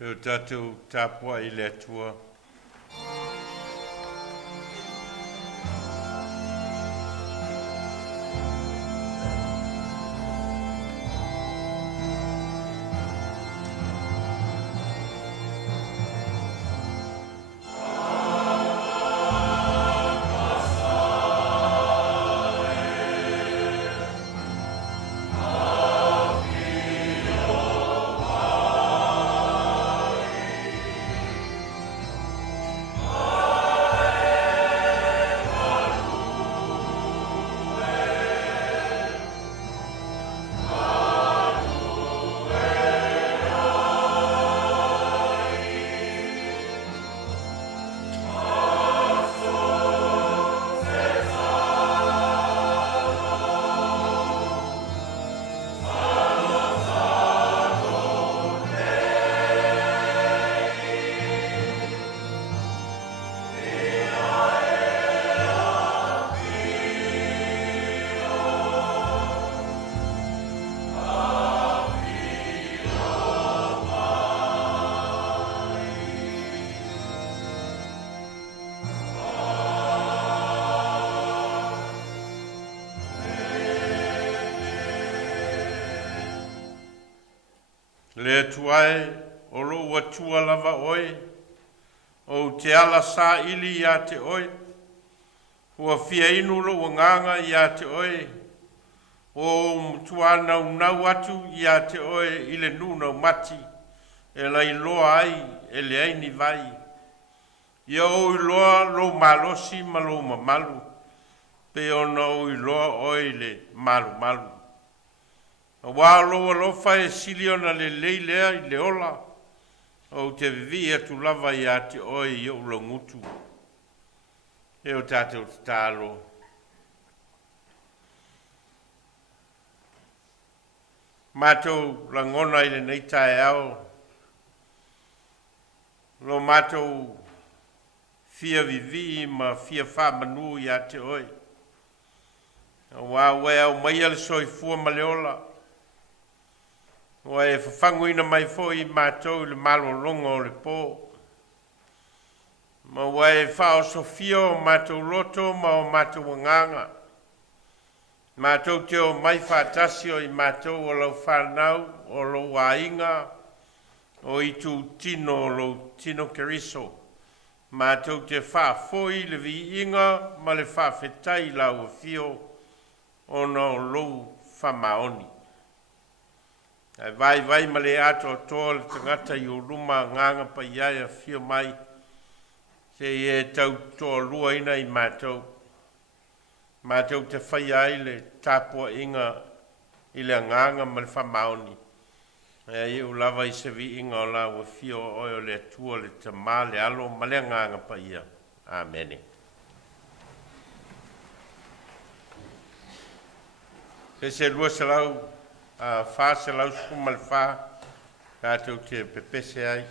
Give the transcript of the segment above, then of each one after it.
E o tātou tāpua I le atua. Le tuai o lo atua lava oi, o te ala sa ili ia te oi, ua fia inu lo nganga ia te oi, o tuana unau atu ia te oi ile nuna mati, e lai loa ai, e le ai ni vai. Ia o loa lo malosi ma lo mamalu, pe ona o loa oi le malu malu. Wa lo lo fa siliona le leilea I le ola o te vivia tu lava ia te oi I o lo ngutu e o tātou te tālo mātou langona I le nei tae au lo mātou fia vivi ma fia wha manu ia te oi wa wea o mai ale soi fua ma le ola Wa e whawhanguina mai fo I mātou le malo longa o le pō. Ma wa e whao sofia o mātou loto ma o mātou wanganga. Mātou te o mai whātasi o I mātou o lau whanau, o lau wainga, o I tu tino o lau tino keriso. Mātou te whafoi le vi inga ma le whawhetai lau o fio o na o lau whamaoni. Vai ma le ato toa le tangata I o ruma nganga pa iaia fio mai se e tau toa lua ina I mātou. Mātou te whai ai le tāpua inga I le nganga ma le whamaoni. E o lava I se vi inga o la wa fio oi o le atua le tama le alo ma le nganga pa ia. Amen. Se lua se lau fa se lau skuma le fa tātou te pepese ai.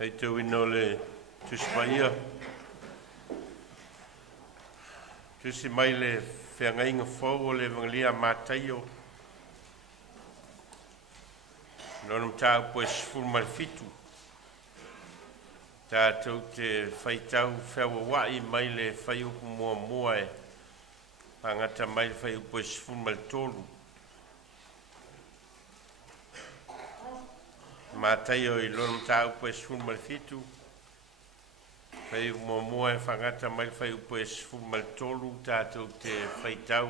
Hei te wino le tuspaia. Tusi mai le whiangainga whau o le vangalia mātaio. Nonam tāu poe sifuru mai fitu. Tātou te whaitau whiawa wai mai le whaiuku mua mua e. Pangata mai le whaiuku poe sifuru mai tolu. Mātaio I lonam tāu poe sifuru mai fitu. Whaiuku mua mua e whangata mai le whaiuku poe sifuru mai tolu. Tātou te whaitau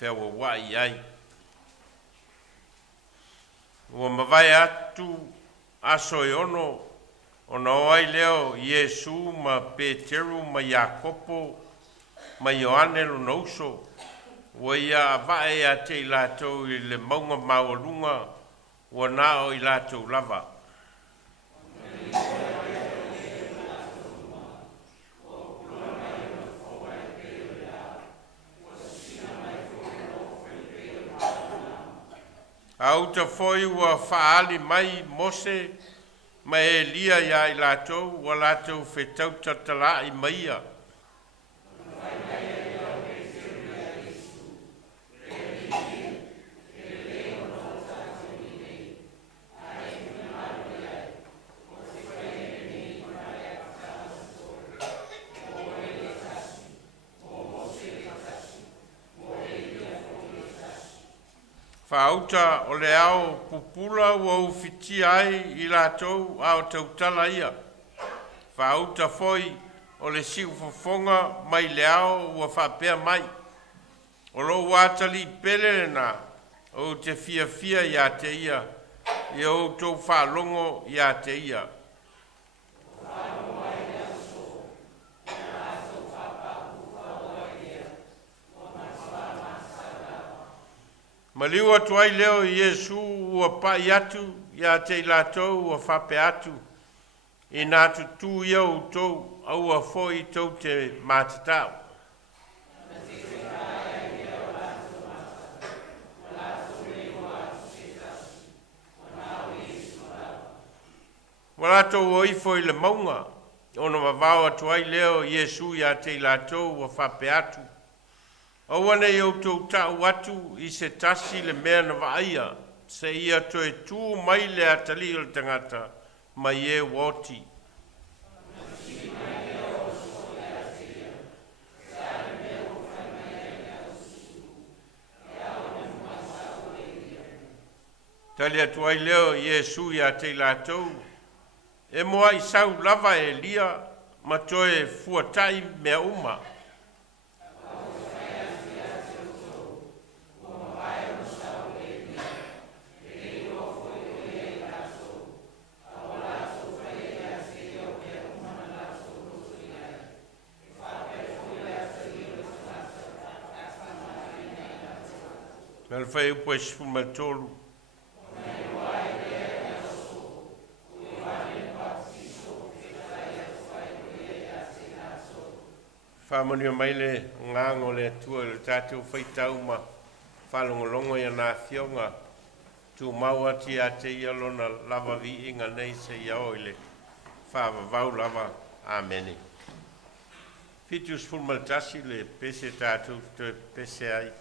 whiawa wai ai. Ua mawai atu aso e ono ona oai leo Iesu ma Peteru ma Iakopo ma Ioane lo nauso. Ua ia avae a te I lātou I le maunga maolunga ua nao I lātou lava. Auta foi ua whaali mai Mose ma Elia ia I lātou ua lātou whetau tatala I maia. Whaauta o le ao pupula ua uwhiti ai I lātou ao tautala ia. Whaauta foi o le siu whafonga mai le ao ua whapea mai. O lo watali pele na o te fia fia ia te ia. I o tau whalongo ia te ia. Maliu atu ai leo Iesu ua pai atu ia te lātou ua whape atu. I nā tutu ia o tau au a foi tau te mātatau. Walatou o ifo I le maunga. Ona wawao atu ai leo Iesu ia te lātou ua whape atu. Awane I tau tau atu I se tasi le mea na vaia, se ia toe tū mai le atali o le tangata, mai e woti. Tali atu ai leo Iesu ia te lātou, e moa I sau lava e lia, ma toe fuatai mea uma. Nel fai un po' sfumatolo. Famani mai le ngango le tua le tatu fai tau ma falongolongo ia na fionga tu maua ti ate ia lona lava vi inga nei se ia oile fava vau lava amene. Fitus fulmaltasi le pese tatu te pese ai.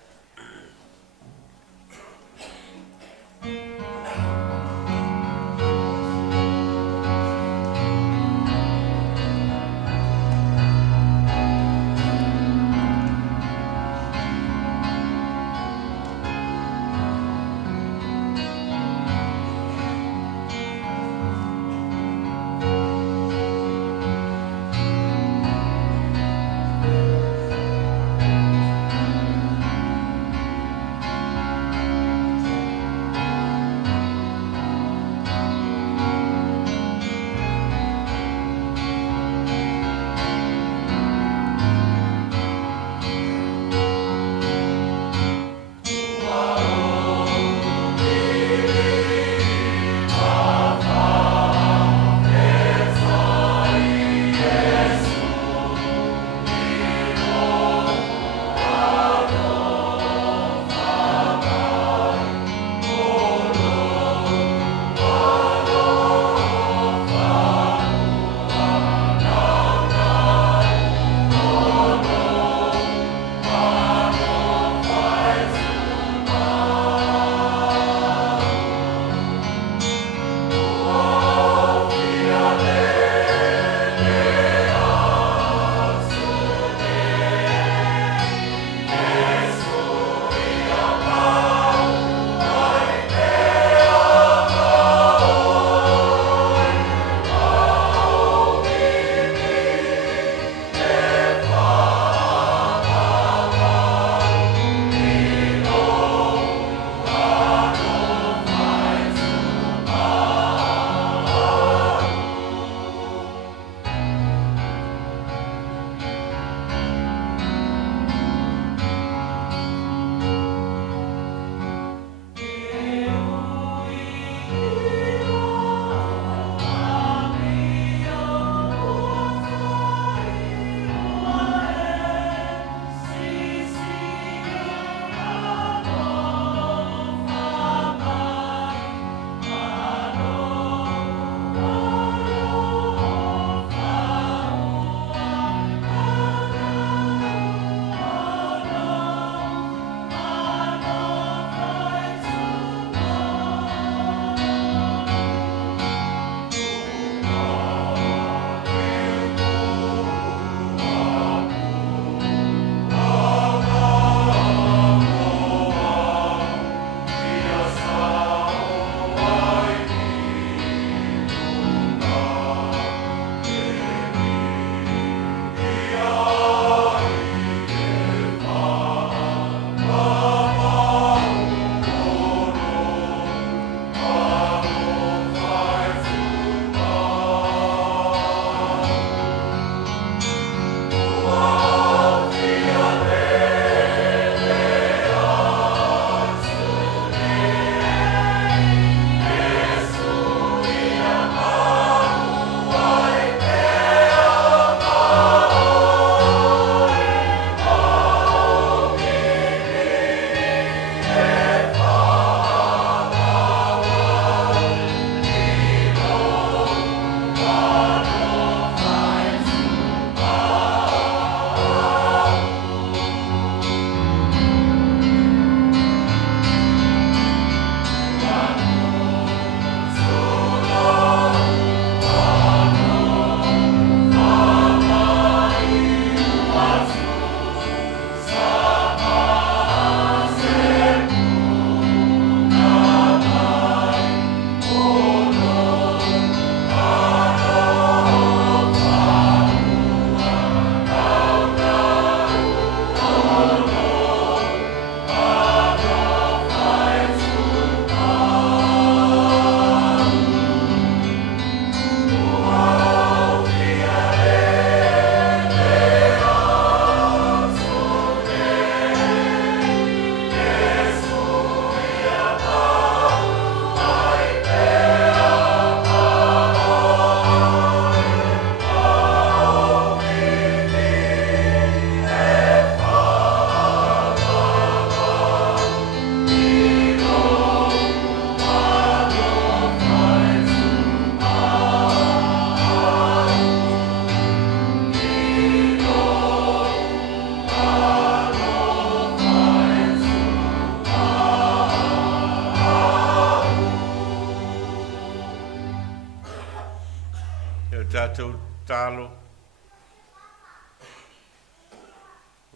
e tātou tālo.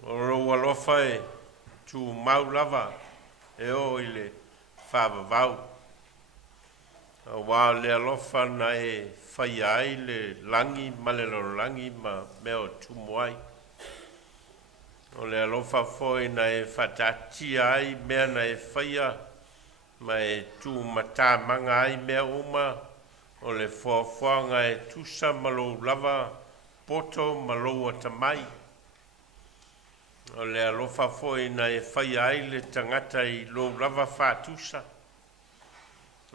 O rou alofa e tū mau lava e o i le whāwawau. A wā le alofa na e whai ai le langi, ma le langi ma meo tumuai. O le alofa foi na e whatati ai mea na e whaia ma e tū mata manga ai mea uma o le whaafwanga e tusa malo lava poto malo atamai. O le alofa foi na e whaia ai le tangata i lo lava whātusa.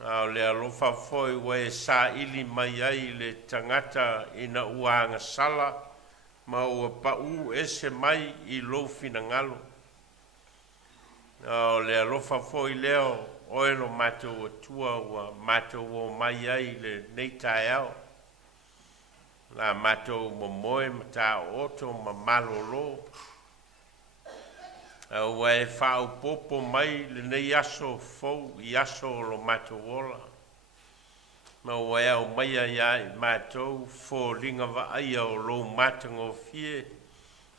O le alofa foi wa e sa ili mai ai le tangata ina uanga sala ma ua pau ese mai i lo finangalo. O le alofa foi leo oelo matou atua ua matou o mai ai le neitai au. La matou momoe mata oto ma malolo. Ua e whao popo mai le nei aso fau i aso lo matou ola. Ma ua e au mai ai ai matou fo linga wa aia o lo matango fie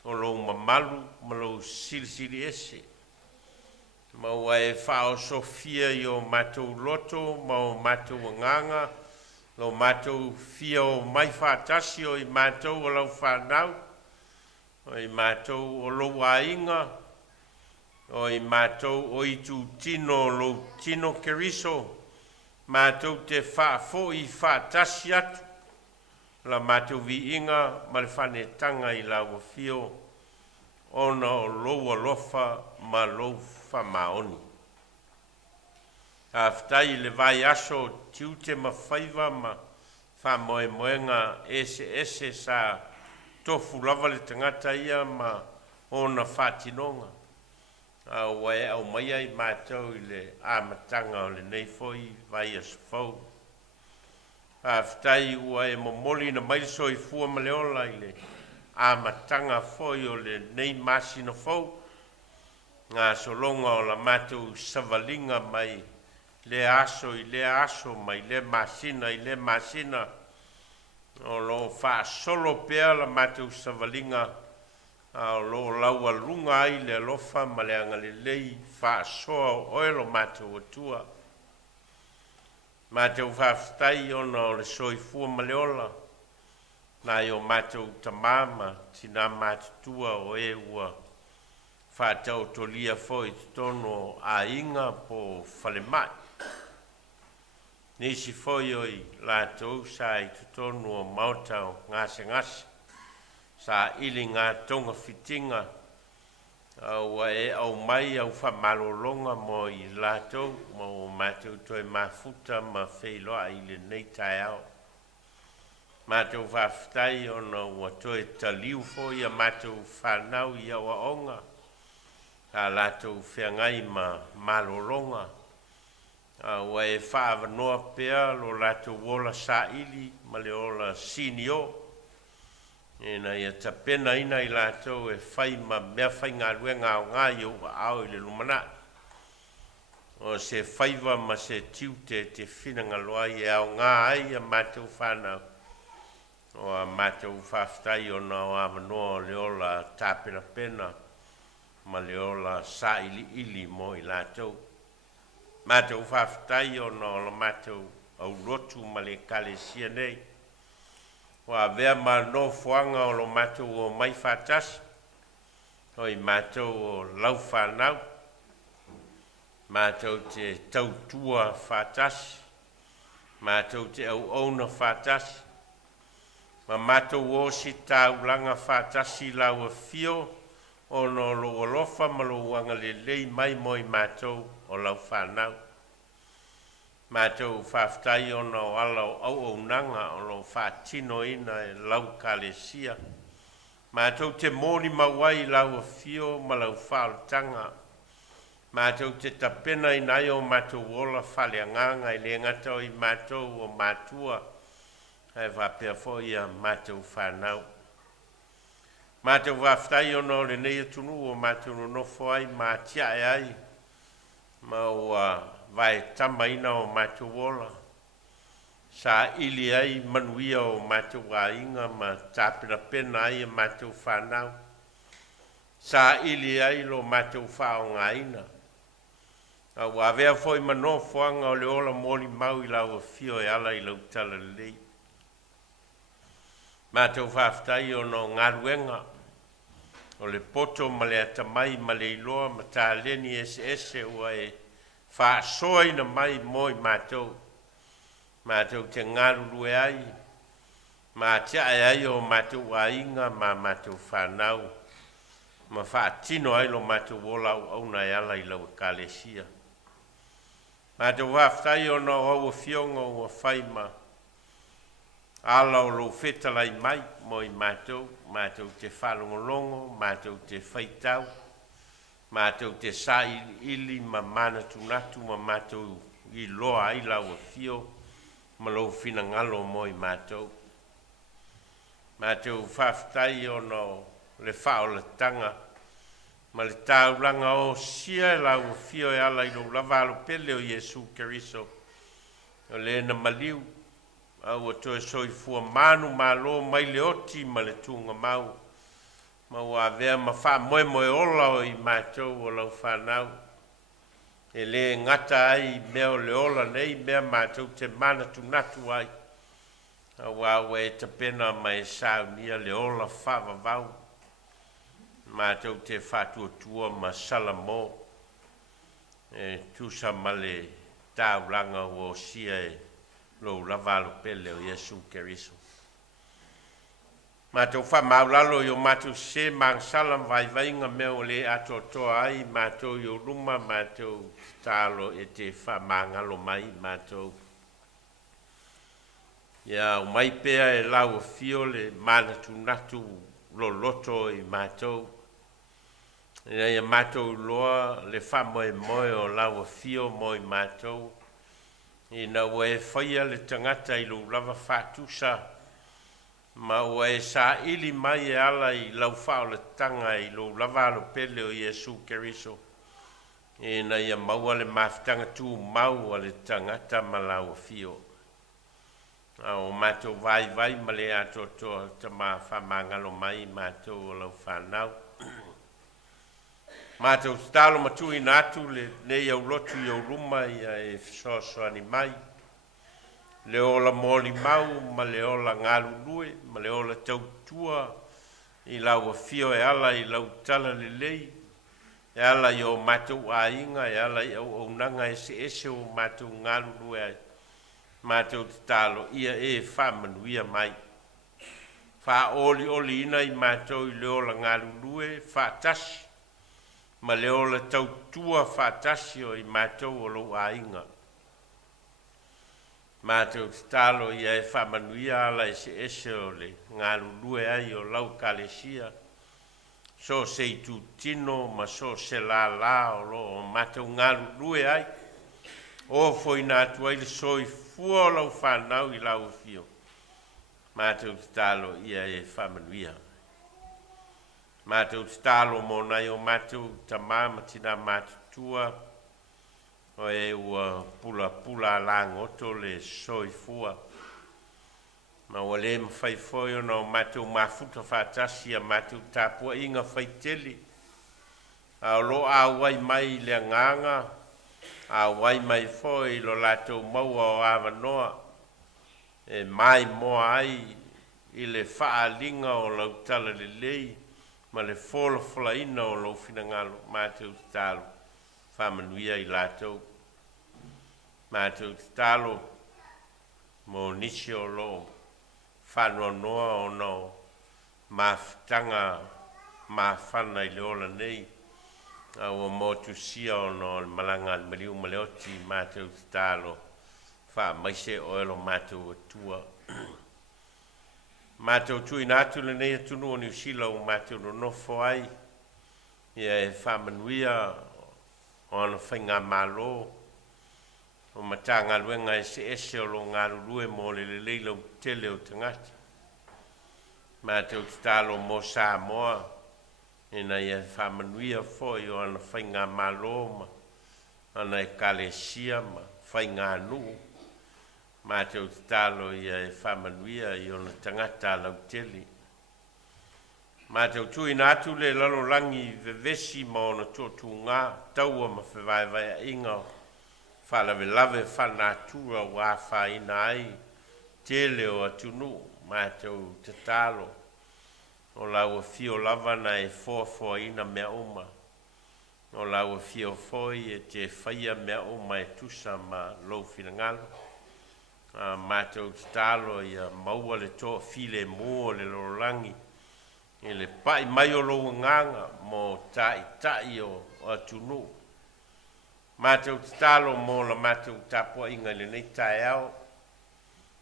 o lo mamalu ma lo silisili ese. Ma ua e whao sofia i o matou loto ma o matou nganga lo matou fia o mai whātasi o i matou o lau whanau o i matou o lo wainga o i matou o i tu tino lo tino keriso matou te whaafo i whātasi atu la matou vi inga ma le whanetanga i lau fio ona o lo alofa ma lo whamaoni. Aftai le vai aso tiute ma whaiva ma whamoe moenga ese sa tofu lava le tangata ia ma ona whatinonga. Ua e au mai ai mātou i le amatanga o le nei foi vai aso fau. Aftai ua e momoli na maiso i fua maleola i le amatanga foi o le nei masina fau. Ngā solonga o la mātou savalinga mai le aso mai le masina o lo wha solo pea la mātou savalinga o lo laua lunga ai le alofa ma le anga le lei wha soa o lo mātou atua. Mātou whaftai ona o le soifua maleola na i o mātou tamama tina mātutua o e ua whātau tolia foi tono a inga po whalemai. Nisi foi oi lātou sa i tono o mautau ngase sa ili ngā tonga fitinga au e au mai au whamalolonga mo i lātou mo mātou toi mafuta ma wheiloa i le nei tai au. Mātou whaftai ona ua toi taliu foi a mātou whanau i awa onga. Ka lātou whiangai ma malolonga. Ua e whaavanoa pea lo lātou wola sa ili ma le ola sinio. E na ia tapena ina i lātou e whai ma mea whai ngā ruenga o ngā i o au i le lumana. O se whaiva ma se tiute te whinanga loa i au ngā ai a mātou whanau. O a mātou whaftai o na o avanoa le ola tāpena pena. Ma le ola sa ili mo i lātou. Mātou whaftai o na ola mātou au Lotu ma le kalesia nei. Wa vea ma no fuanga o lo mātou o mai whātasi. O i mātou o lau whanau. Mātou te tautua whātasi. Mātou te au auna whātasi. Ma mātou o si tāulanga whātasi lau a fio. O no lo olofa ma lo wanga le lei mai moi mātou o lau whanau. Mātou whaftai o no ala au nanga o lo whatino ina e lau kalesia. Mātou te mōni mawai lau a fio ma lau whaotanga. Mātou te tapena inai o mātou ola whaleanganga i le ngata o i mātou o mātua. Hai whapea foi a mātou whanau. Mātou whaftai ono le nei atunu o mātou no nofo ai mā tia e ai. Ma ua vai tamaina o mātou ola. sa ili ai manuia o mātou ainga ma tāpira pena ai mātou whanau. Sa ili ai lo mātou whao ngaina. A wawea foi mano whanga o le ola moli mau I lau fio e ala I lau tala lei. Mātou whaftai o no ngaruenga. O le poto ma le atamai ma le iloa ma tā leni ese ua e whaasoa ina mai moi mātou. Mātou te ngarurue ai. Ma tia ai o mātou ainga ma mātou whanau. Ma whaatino ai lo mātou wola au na e ala I lau kalesia. Mātou whaftai o no au fionga o whaima. Ala o lo whetalai mai moi mātou. Mātou te whalongolongo, mātou te whaitau. Mātou te sa ili ma mana tunatu ma mātou I loa ai lau o fio. Ma lo fina ngalo moi mātou. Mātou whaftai o no le whao le tanga. Ma le tauranga o sia lau o fio e ala I lo lavalo pele o Yesu Keriso. O le na maliu. Au o toe soi fua manu malo mai le oti ma le tunga mau. Ma ua vea ma wha moe moe ola o I mātou o lau whanau. E le ngata ai mea o le ola nei mea mātou te mana tunatu ai. A wawe e te pena mai Sauniga le ola whawa vau. Mātou te whatua tua ma salamo. E tusa ma le tauranga o sia e lo lavalo pele o Yesu Keriso. Mātou wha maulalo I o mātou se mang salam vai vainga mea o le ato toa ai mātou I o ruma mātou talo e te wha mangalo mai mātou. Ia o mai pea e lau o fio le manatu natu lo loto I mātou. Ia mātou loa le wha moe moe o lau o fio moe mātou. Ina ua e whaia le tangata I lo lava whātusa. Ma ua e sa ili mai e ala I lau whao le tanga I lo lava alo pele o Yesu Keriso. Ina ia maua le mawhitanga tū mau a le tangata ma lau o fio. O mātou vai ma le ato toa ta ma whamangalo mai mātou o lau whanau. Mātou stalo matui natu le nei au lotu I au ruma ia e fisoasoani mai. Le ola moli mau ma le ola ngalulue ma le ola tautua I lau a fio e ala I lau tala le lei. E ala I o mātou ainga e ala I au nanga ese o mātou ngalulue ai. Mātou talo ia e whamanuia mai. Wha oli ina I mātou I le ola ngalulue whaatasi. Ma le ola tautua whaatasi o I mātou o lo ainga. Mātou talo ia e whamanuia ala ese o le ngalulue ai o lau kalesia. So se I tu tino ma so se la o lo o mātou ngalulue ai. O foi natu ai le soi fua o lau whanau I lau fio. Mātou talo ia e whamanuia. Mātou talo mo nai o mātou tamama tina mātutua. O e ua pula langoto le soifua. Ma ua le mawhaifoi o no mātou mafuta whātasi a mātou tāpua inga whaiteli. A lo a wai mai le nganga. A wai mai foi lo latou maua o awanoa. E mai moa ai I le whaalinga o lau tala le lei. Ma le fola ina o lau finangalo mātou talo. Whamanuia I latou. Mātou talo mo nisi o lo whanua noa o no mawhitanga mawhana I le ola nei. A ua motu sia o no malanga maliu maleoti mātou talo wha maise o elo mātou atua. Mātou tui nātu le nei atunu o New Zealand o mātou no nofo ai. Ia e whamanuia o ana whainga malo. O matanga luenga ese o lo ngarulue mo le leila o tele o tangata. Mātou talo mo Samoa. Ina ia whamanuia foi o ana whainga malo ma. Ana e kalesia ma whainga nuu. Mātou te talo ia e whamanuia i ona tangata lau teli. Mātou tui nātu le lalolangi vevesi ma ona tōtu ngā taua ma whewaiwai a inga whalawe lawe whanātura wā whaina ai tele o atunu mātou te talo o lau fio lava na e fōfō ina mea oma o lau fio foi e te whaia mea oma e tusa ma lou finangalo mātou te talo ia maua le tō file mō le lalolangi e le pai mai o lo nganga mo tai o atunu. Mātou te talo mo la mātou tapua inga le nei tae au,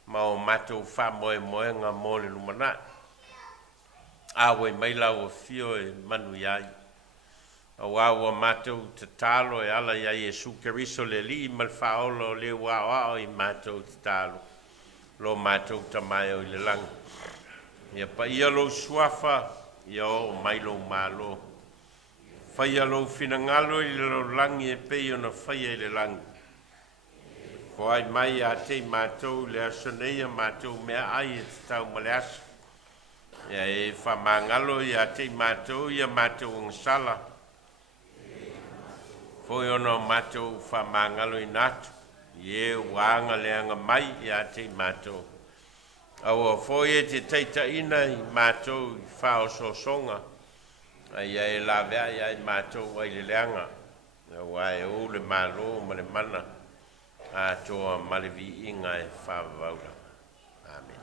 ma o mātou wha moenga mo le lumana. Awe mai lau o fio e manu iai. Au awa mātou te talo e ala iai e sukeriso le li mal whaolo le wao i mātou te talo. Lo mātou tamai o i le langi. Ia pa ia lo suafa, ia o mailo malo. Whaia lo finangalo i lo langi e pei ona whaia i le langi. Ko ai mai a te mātou le asoneia mātou mea ai e te tau male aso. Ia e whamangalo i a te mātou ia mātou ngansala. Foi ona mātou whamangalo i natu. Ie wanga leanga mai i a te mātou. Aua foi e te teitaina i mātou i whao sosonga. Ai e la vea i ai mātou ai le leanga. Aua e o le malo ma le mana. A toa malevi inga e whaawaura. Amen.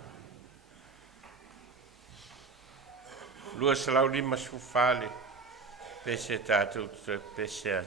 Lua salau lima sufale. Pese tātou te pese.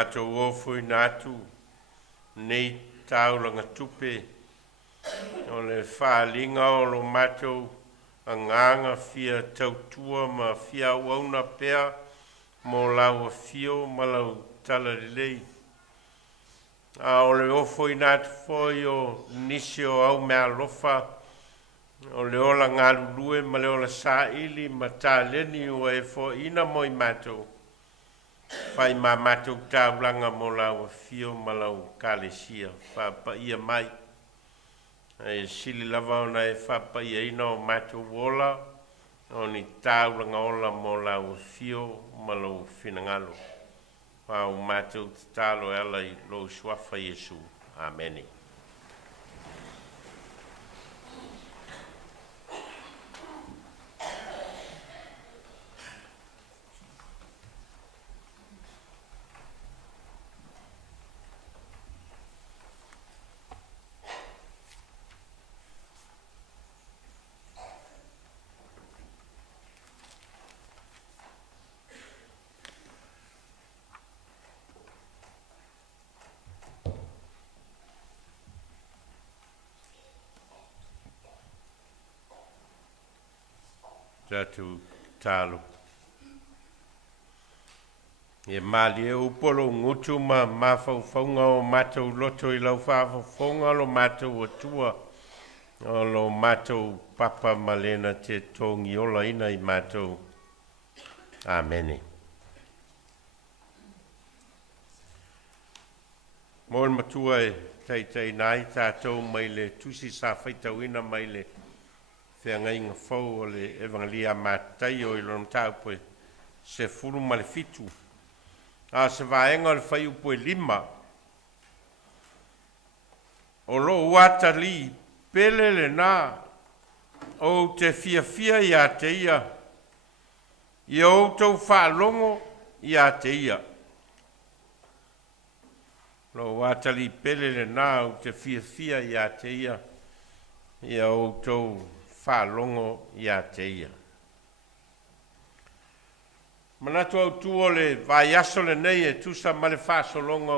mātou ofoi nātu, nei tauranga tupe, o le whaalinga o lo mātou a nganga fia tautua ma fia wauna pea, mo lau a fio ma lau tala lelei. A o le ofoi nātu foi o nisi o au mea lofa, o le ola ngā lulue ma le ola sa ili ma tā leni ua e fo ina moi mātou. Whai mā mātou tāulanga mo lau a fio ma lau kālesia, whapa ia mai. E sili lava ona e whapa ia ina o mātou wola, o ni tāulanga ola mo lau a fio ma lau whinangalo. Whau mātou tālo ala i lo suafa Iesu. Ameni. Tatu talo. E mali e upolo ngutu ma mawhauwhaunga o mātou loto i lau whawhauwhaunga lo mātou atua. O lo mātou papa malena te tongi ola ina i mātou. Amene. Mōn matua e tei nai tātou mai le tusi sa whaitau ina mai le Fea ngai ngā whau o le evangelia mātai o ilonam tāupoe se furu ma le fitu. A se vaenga o le whai upoe 5. O lo uata li pele le nā o te fia i a te ia. I o tau whaalongo i a te ia. Lo uata li pele le nā o te fia i a te ia. I o tau whaalongo i a te ia. Manatu au tu o le vaiaso le nei e tusa ma le whaasolonga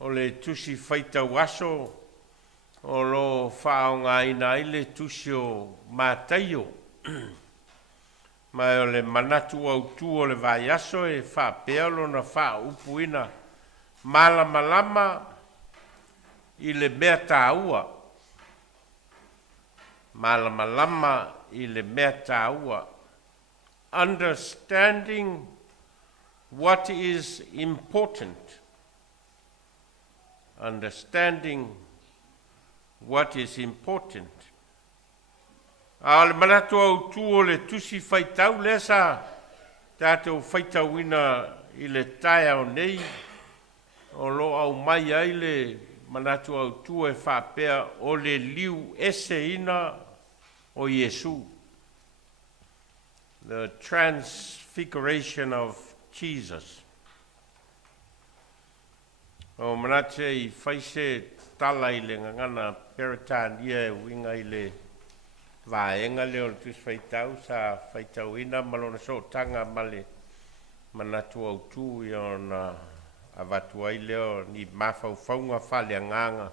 o le tusi whaitau aso o lo whaonga ina i le tusi o mātaio. Mai o le manatu au tu o le vaiaso e whapealo na wha upuina malama i le mea tāua. Malama i le mea tāua. Understanding what is important. Understanding what is important. A le manatu au tu o le tusi whaitau lesa, tātou whaitau ina i le tae au nei, o lo au mai ai le manatu au tu e whapea o le liu ese ina o Iesu. The transfiguration of Jesus. O manate i whaise tala i le ngangana peritania e winga i le vaenga leo le tus whaitau sa whaitau ina malona so tanga male manatu au tu i ona avatu ai leo ni mawhauwhaunga whale nganga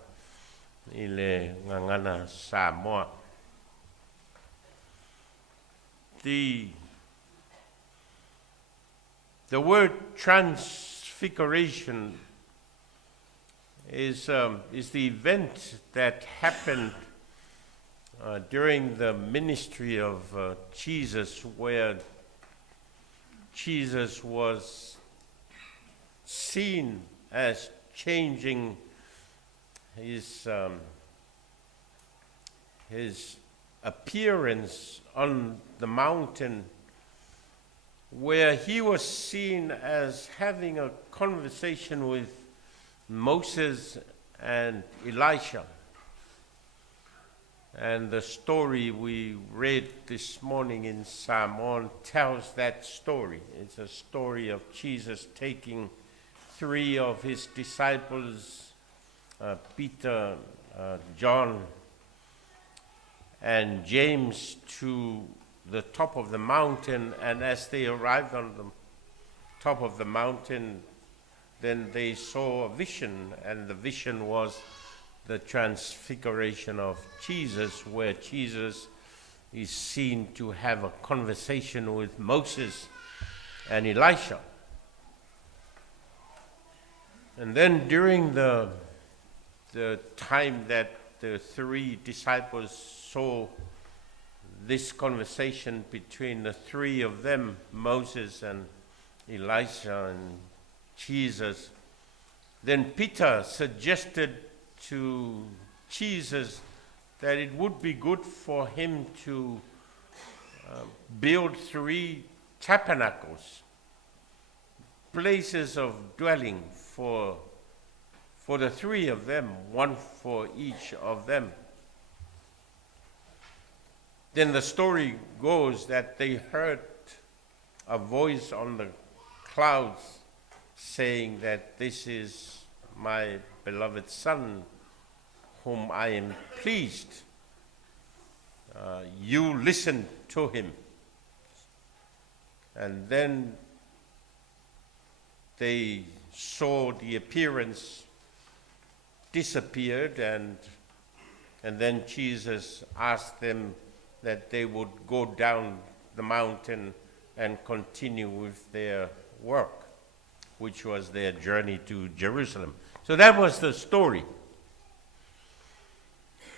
i le ngangana Samoa. The word transfiguration is the event that happened during the ministry of Jesus, where Jesus was seen as changing his appearance on the mountain, where he was seen as having a conversation with Moses and Elisha. And the story we read this morning in Psalm 1 tells that story. It's a story of Jesus taking 3 of his disciples, Peter, John, and James, to the top of the mountain, and as they arrived on the top of the mountain, then they saw a vision, and the vision was the transfiguration of Jesus, where Jesus is seen to have a conversation with Moses and Elisha. And then during the time that the three disciples saw this conversation between the three of them, Moses and Elisha and Jesus, then Peter suggested to Jesus that it would be good for him to build 3 tabernacles, places of dwelling for the 3 of them, one for each of them. Then the story goes that they heard a voice on the clouds saying that this is my beloved Son, whom I am pleased. You listen to him. And then they saw the appearance disappeared, and then Jesus asked them that they would go down the mountain and continue with their work, which was their journey to Jerusalem. So that was the story.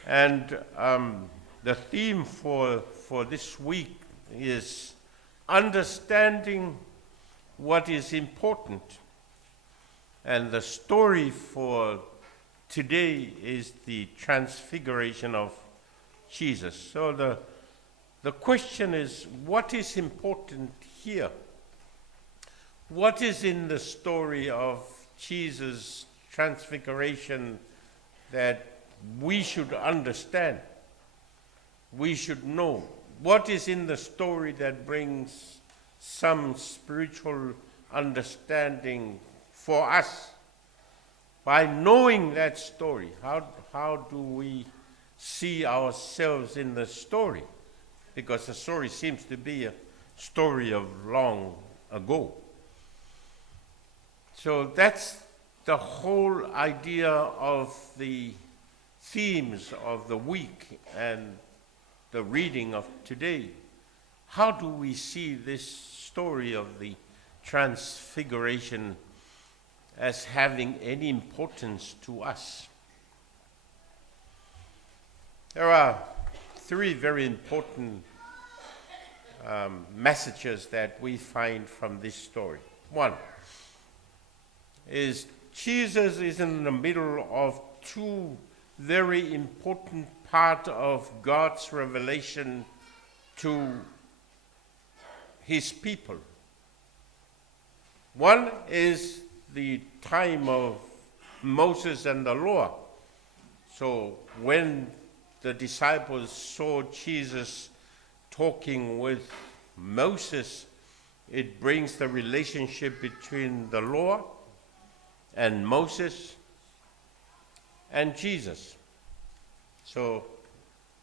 And the theme for this week is understanding what is important. And the story for today is the transfiguration of Jesus. So the question is, what is important here? What is in the story of Jesus' transfiguration that we should understand? We should know. What is in the story that brings some spiritual understanding for us? By knowing that story, how do we see ourselves in the story? Because the story seems to be a story of long ago. So that's the whole idea of the themes of the week and the reading of today. How do we see this story of the transfiguration as having any importance to us? There are 3 very important messages that we find from this story. One is Jesus is in the middle of 2 very important parts of God's revelation to his people. One is the time of Moses and the law. So when the disciples saw Jesus talking with Moses, it brings the relationship between the law and Moses and Jesus. So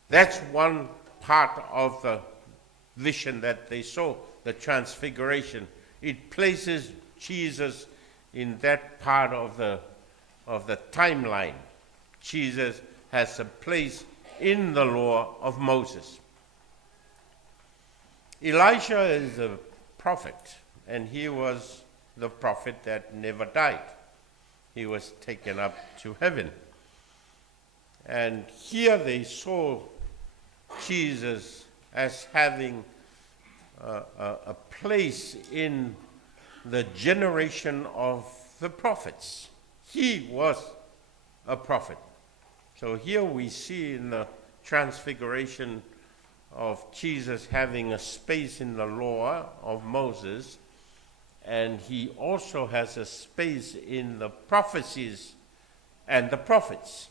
that's one part of the vision that they saw, the transfiguration. It places Jesus in that part of the timeline. Jesus has a place in the law of Moses. Elisha is a prophet, and he was the prophet that never died. He was taken up to heaven. And here they saw Jesus as having a place in the generation of the prophets. He was a prophet. So here we see in the transfiguration of Jesus having a space in the law of Moses, and he also has a space in the prophecies and the prophets.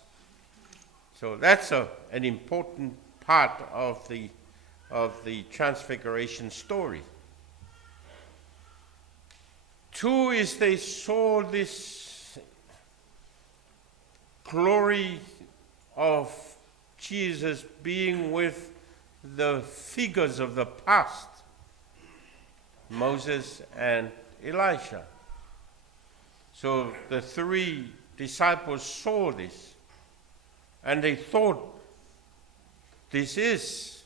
So that's an important part of the transfiguration story. 2 is they saw this glory of Jesus being with the figures of the past, Moses and Elisha. So the 3 disciples saw this, and they thought, this is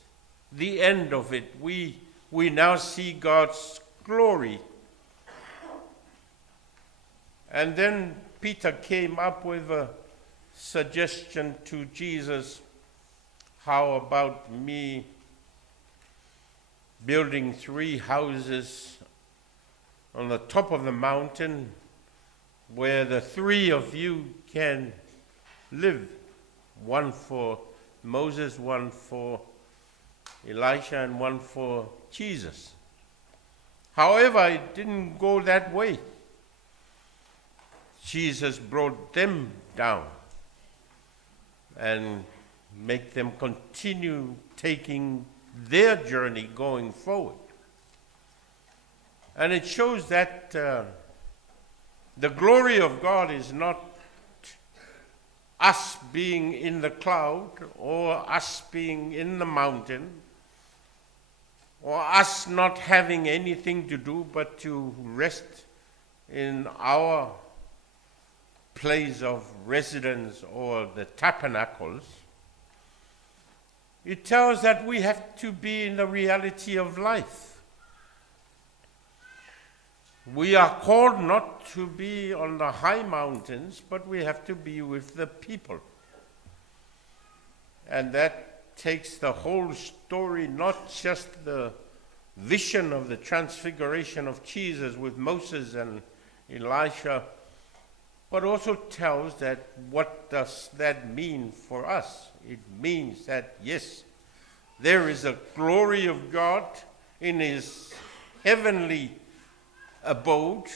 the end of it. We now see God's glory. And then Peter came up with a suggestion to Jesus, how about me building 3 houses on the top of the mountain where the 3 of you can live, one for Moses, one for Elisha, and one for Jesus. However, it didn't go that way. Jesus brought them down and make them continue taking their journey going forward. And it shows that the glory of God is not us being in the cloud, or us being in the mountain, or us not having anything to do but to rest in our place of residence or the tabernacles. It tells that we have to be in the reality of life. We are called not to be on the high mountains, but we have to be with the people. And that takes the whole story, not just the vision of the transfiguration of Jesus with Moses and Elisha, but also tells that what does that mean for us? It means that, yes, there is a glory of God in his heavenly abode,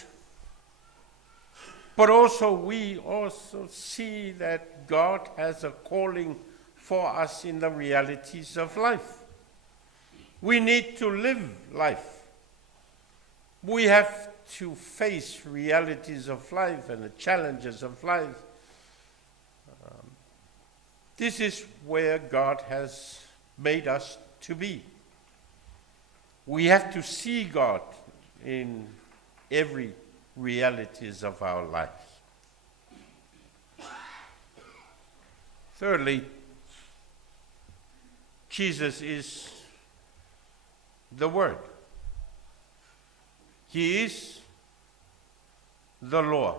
but also we also see that God has a calling for us in the realities of life. We need to live life. We have to face realities of life and the challenges of life. This is where God has made us to be. We have to see God in every realities of our lives. Thirdly, Jesus is the Word. He is the law.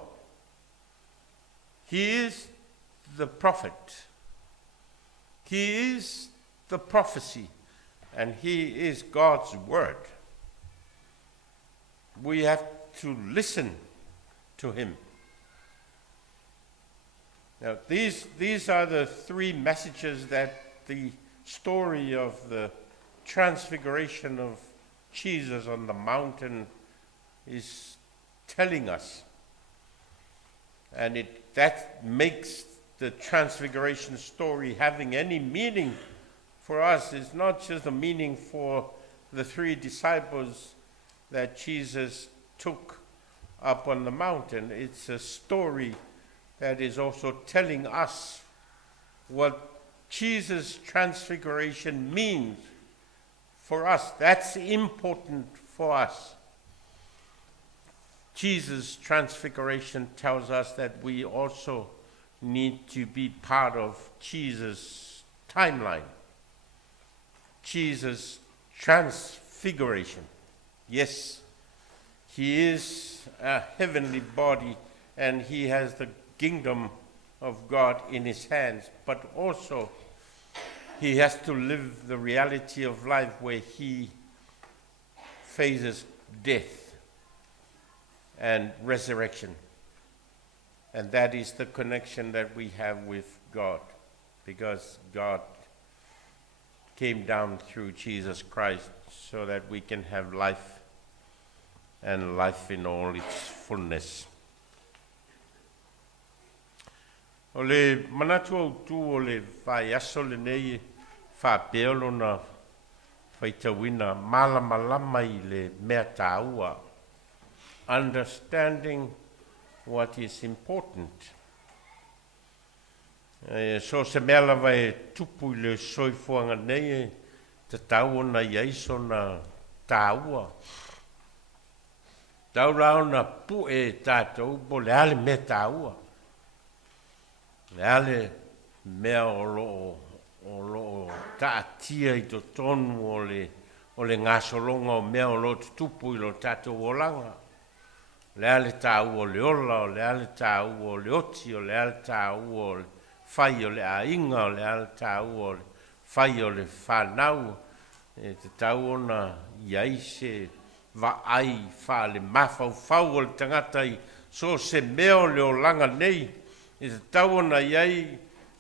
He is the prophet. He is the prophecy, and he is God's word. We have to listen to him. Now, these are the 3 messages that the story of the transfiguration of Jesus on the mountain is telling us. And that makes the transfiguration story having any meaning for us. Is not just a meaning for the 3 disciples that Jesus took up on the mountain. It's a story that is also telling us what Jesus' transfiguration means for us. That's important for us. Jesus' transfiguration tells us that we also need to be part of Jesus' timeline. Jesus' transfiguration. Yes, he is a heavenly body and he has the kingdom of God in his hands, but also he has to live the reality of life where he faces death and resurrection. And that is the connection that we have with God, because God came down through Jesus Christ so that we can have life, and life in all its fullness. O le manatu au tu o le vai aso le nei whapeolo na whaitawina malama i le mea tāua, understanding what is important. So se mea lawa e tupu i le soifuanga nei te tau na iaiso na tāua. tau rao na pu e tātou po le ale me tāua. Le ale mea o lo tātia I to tonu o le ngasolonga o mea o lo tutupu I lo tātou o langa. Le ale tāua o le ola, o le ale tāua o le oti, o le ale tāua o le fai o le ainga, o le ale tāua o le fai o le whanau. E te tau ona iai se va ai fa le mafau o le tangata I so se meo le o langa nei. E te tau ona iai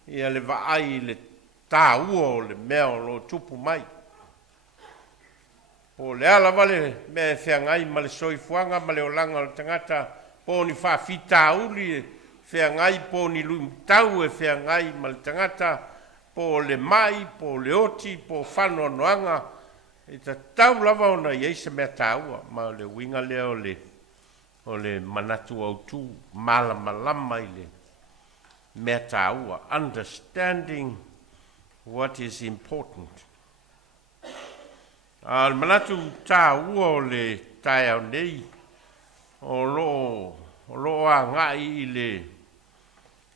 ia le va ai le tāua o le meo lo tupu mai. Po le ala vale me whiangai ma le soifuanga ma le o langa o le tangata po ni whawhita uli whiangai po ni luimtau e whiangai ma le tangata po le mai, po le oti, po whanua noanga. E ta tau lava ona iei se mea tāua ma le winga lea o le manatu au tū malama I le mea tāua. Understanding what is important. Al manatu tāua o le tae au nei o lo a ngai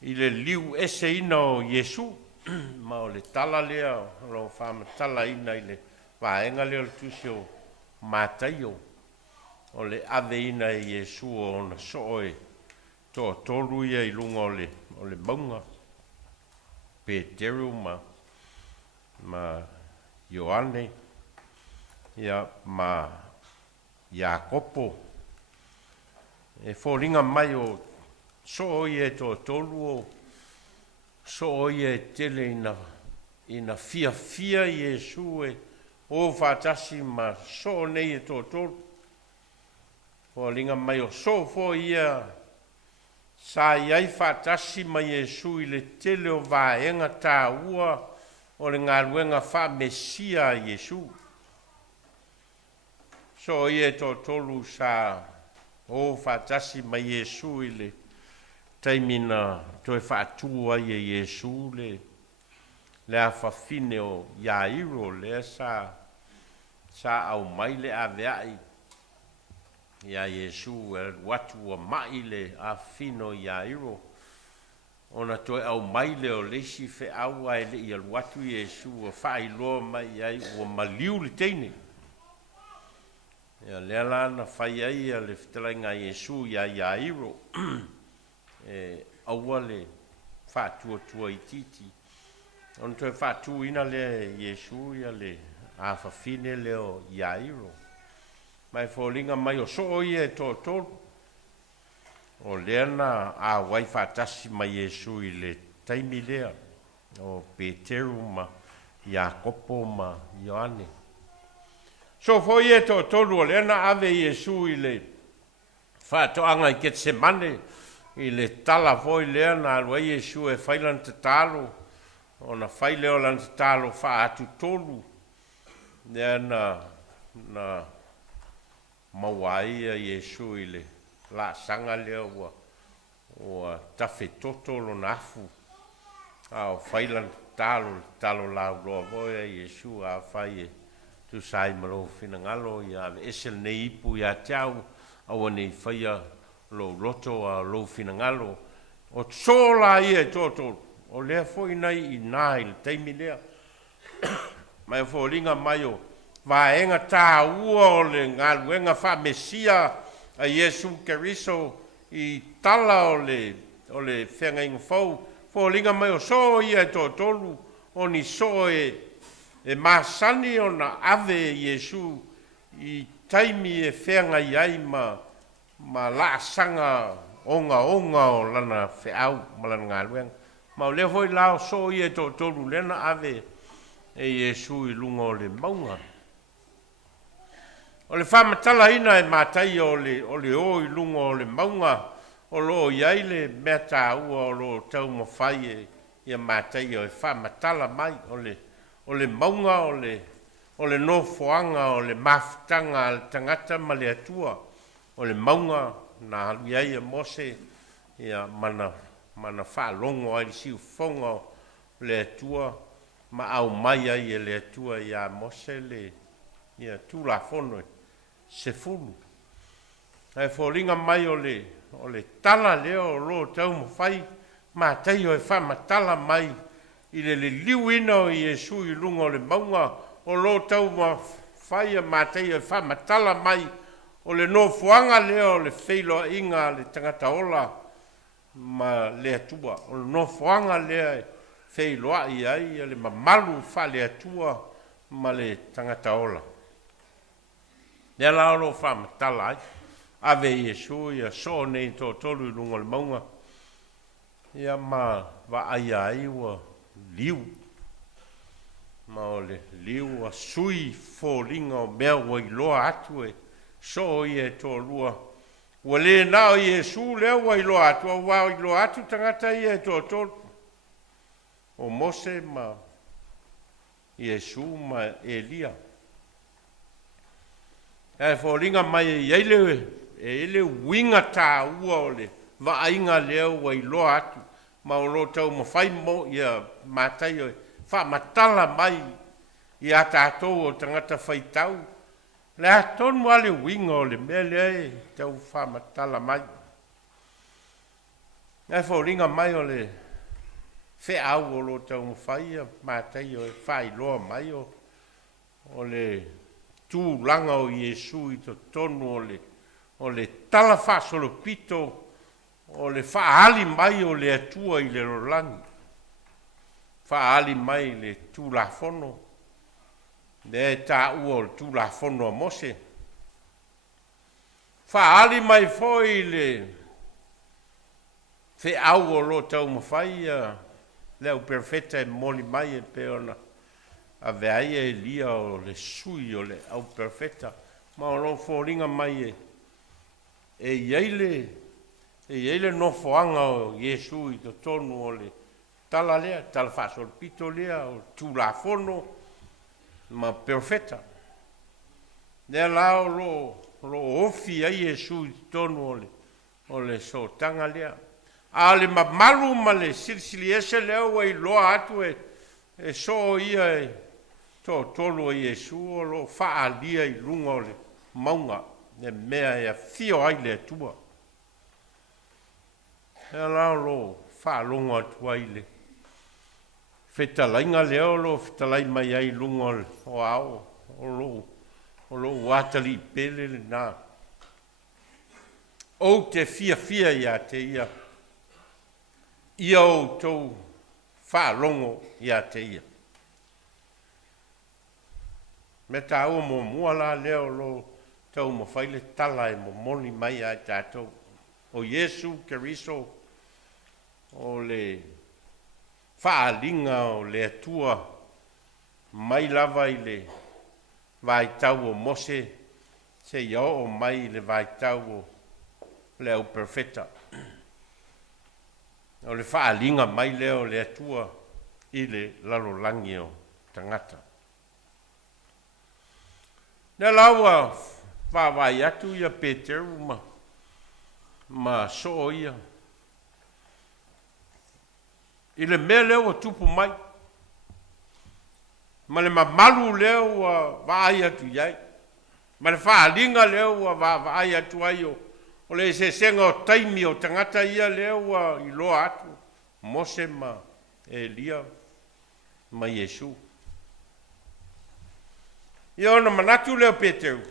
I le liu ese ina o Yesu ma o le tala lea o lo whama tala ina I le vaenga leo le tusio mātaio o le ave ina I Yesu o na soe to tolu ia I lunga o le maunga Peteru ma Ioane ia ma Iakopo e fōringa mai o so ia to tolu o so ia tele ina fia Yesu e o whātasi ma so nei e tō tōru. O linga mai o so fo ia sa iai whātasi ma Yesu I le tele o vāenga tā ua o le ngā ruenga wha mesia Yesu. So ia e tō tōru sa o whātasi ma Yesu I le taimina toi whātua I Yesu le a whawhine o Iairo le sa au mai le a veai ia Yesu e watu o mai le a fino Iairo ona toi au mai le o leisi fe au ai le ia watu Yesu o whai loa mai ai o maliu le teine ia le lana whai ai le fitalainga Yesu ia Iairo e aua le whātua I titi on toi fatu ina le Yesu ia le a whawhine leo Iairo. Mai fōlinga mai o so ia e tō tōru. O leana a wai whātasi mai Yesu I le taimi lea. O Peteru ma Iakopo ma Ioane. So fo ia e tō tōru o leana ave Yesu I le whātoanga I Getsemane. I le tala foi leana alwa Yesu e whailan te talo. Ona whai leo lan te talo wha atu tolu. Nea na mawai a Yesu I le la sanga leo o tafe totolo na afu. A o whai lan talo la uroa voia Yesu a whai e tu sai malo fina ngalo I a esel ne ipu I a tiau. Awa ne whaia lo loto a lo fina ngalo. O tsola ia totolo. O lea foi nei I nai le teimi lea. Mai fo linga mai o vaenga tā ua o le ngā luenga wha mesia a Yesu Keriso I tala o le whenga inga fau. Fo linga mai o so ia tō tolu o ni so e masani o na ave Yesu I taimi e whenga iai ma la sanga onga o lana whiau ma lana ngā luenga. Ma o lea hoi lao so ia tō tōru lena ave e Yesu I lunga o le maunga. O le whamatala ina e mātai o le o I lunga o le maunga o lo iai le mea tā ua o lo tau mawhai ia mātai o e whamatala mai o le maunga o le nofoanga o le mafutanga al tangata ma le atua o le maunga na halu iai e mose ia mana whaalongo ai siu whonga le atua ma au mai ai le atua ia mose le ia tūla whono se fulu. e fōringa mai o le tala leo o lo tau mawhai, ma tei o e wha matala mai, i le liuina o Iesu i lunga o le maunga, o lo tau mawhai a ma tei o e wha matala mai, o le no fuanga leo le wheilo inga le tangata ola, ma le atua, o le no fuanga lea wheilo ai ai, le mamalu wha le atua, ma le tangata ola. Lea lao lo wha matala ai, ave Iesu ia so nei tō tolu i lunga le maunga, ia ma wa ai ai wa liu, ma o le liu a sui fōringa o mea wa i loa atu e, so ia e tō lua, ua le nao Iesu leo wa i loa atu, wa i loa atu tangata ia e tō tolu, o Mose ma Iesu ma Elia. E fōringa mai e ele winga tā ua o le waainga leo wa i loa atu, ma o lo tau mawhai mo ia mātai o wha matala mai i a tātou o tangata whaitau. Le a tonu ale winga o le mea lea tau wha matala mai. E fōringa mai o le whe au o lo tau mawhai a mātai o wha i loa mai o le tū langa o Iesu i to tonu o le tala wha solo pito o le wha ali mai o le atua i le rolangi. Wha ali mai le tū la fono. Le tā ua o le tū la fono a Mose. Wha ali mai foi le whe au o lo tau mawhai leo perfeta e moli mai e peona. A veai e lia o le sui o le au perfeta, ma o lo fōringa mai e ieile no foanga o Iesu i to tonu o le tala lea, tala whasol pito lea, o tū la fono, ma perfeta. Lea lao lo ofi a Iesu i to tonu o le so tanga lea. A le malu ma le silisili ese lea wa i loa atu e so ia tō tolu o Iesu o lo whaalia i lunga o le maunga, ne mea e a fio ai le atua. E lao lo whaalonga atua i le. Whetalainga leo lo whetalai mai ai lunga o ao, o lo watali pele le nā. O te fia ia te ia. Ia o tau whaalongo ia te ia. Me tā ua mo mua la leo lo tau mo whaile tala e mo moni mai a tātou. O Iesu Keriso o le whaalinga o le atua mai lava i le vaitau o Mose se iao o mai le vaitau o le au perfeta. O le whaalinga mai leo le atua i le lalolangi o tangata. Ne laua whawai atu ia Peteru ma so ia. I le mea leo a tupu mai. Ma le mamalu leo a vai atu iai. Ma le whaalinga leo a vai atu ai o le se senga o taimi o tangata ia leo a i loa atu. Mose ma Elia ma Iesu. Ia ona manatu leo Peteru.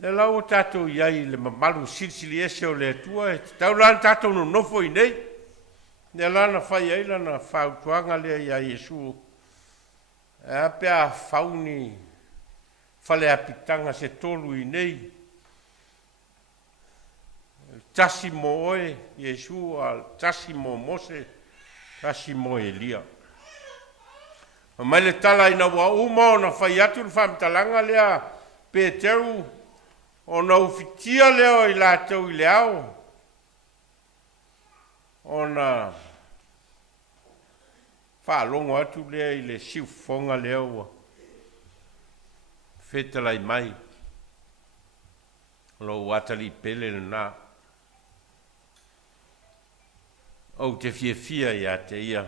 Le lau tātou iai le mamalu silisili ese o le atua. Tau lana tātou no nofo i nei. Le lana whai ai lana whautuanga lea ia Iesu. E pia fauni whale apitanga se tolu i nei. Tasi mo oe Iesu, tasi mo Mose, tasi mo Elia. Mai le tala ina wa uma o na whai atu le whamtalanga lea Peteru o na ufitia leo i lātou i leao. O na whaalongo atu lea i le siufonga leo whetalai mai. Lo watali pele le nā. O te fia ia te ia.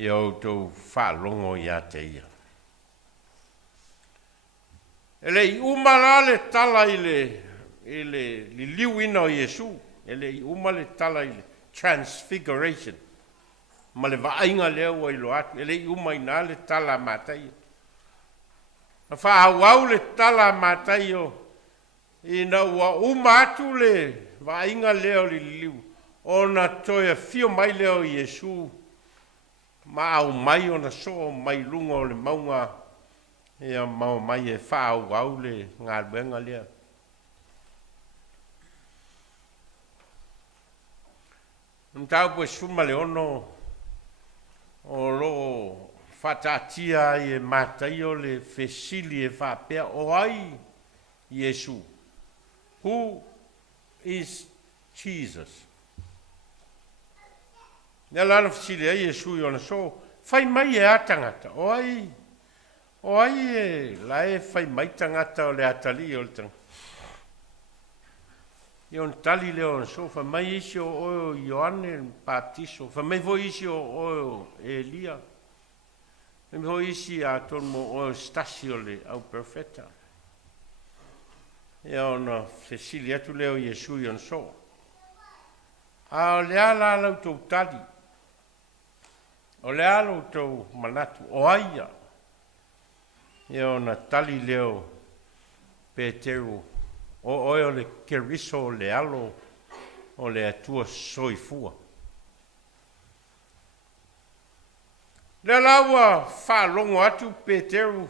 Ia o tau whaalongo ia te ia. Ele I umala le tala I le liu ina o Yesu. Ele I umale tala I le transfiguration. Ma le vaainga leo o ilo atu. Ele I uma ina le tala matai. Na whaawau le tala matai o. Ina ua uma atu le vaainga leo le liu. Ona toia fio mai leo Yesu. Ma au mai ona so mai lunga o le maunga. Ia mau mai e whaawau le ngā ruenga lea. Ntau po suma le ono o lo whatatia I e matai o le fesili e whapea o ai Yesu. Who is Jesus? Nea lana fesili ai Yesu I ona so, whai mai e atangata, o ai e lae whai mai tangata o le atali o le tanga. I on tali leo on so, wha mai isi o Ioane Baptiso, wha mai vo isi o Elia, mai vo isi a ton mo o Stasio le au profeta. I on fesili atu leo Yesu I on so. A o le ala lau tau tali, o le ala tau manatu, o aia. I on tali leo Peteru, o oe o le keriso o le alo o le atua soifua. Le laua whalongo atu Peteru,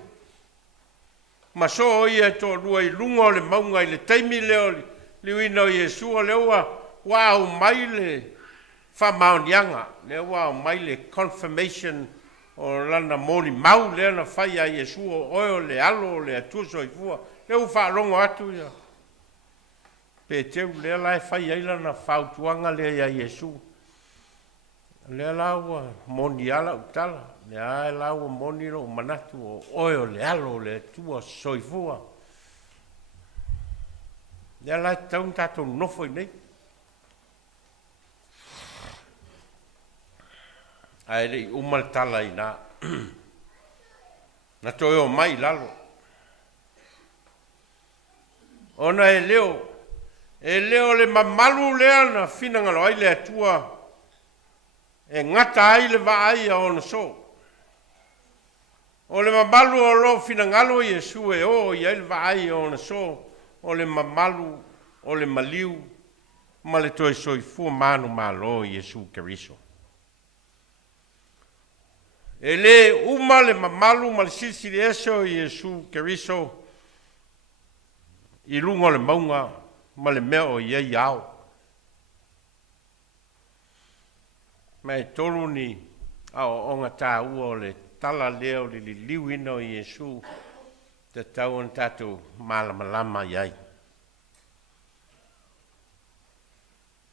ma so o ia to lua I lunga o le maunga I le taimi leo li wina o Yesu o le ua wau mai le whamaonianga, le wau mai le confirmation o lana moli mau le na whai a Yesu o oe o le alo o le atua soifua, le u whalongo atu ia. Peteru lea lai whai aila na whautuanga lea ia Yesu. Lea laua moni ala utala. Lea laua moni lo manatu o oeo le alo le tua soifua. Lea lai taun tato nofo nei. Ai rei umal tala I na. Na toi o mai lalo. Ona e leo. E leo le mamalu lea na finangalo ai le atua. E ngata ai le vaai a ona so. O le mamalu o lo finangalo Yesu e o I le vaai a ona so. O le mamalu, o le maliu. Ma le toi soifua manu malo Yesu keriso. E le uma le mamalu ma le sisili eso Yesu keriso. I lunga le maunga. Ma le mea o ia iau. Mai tolu ni ao onga tā ua o le tala leo li liwina o Yesu te tau an tatu malamalama iai.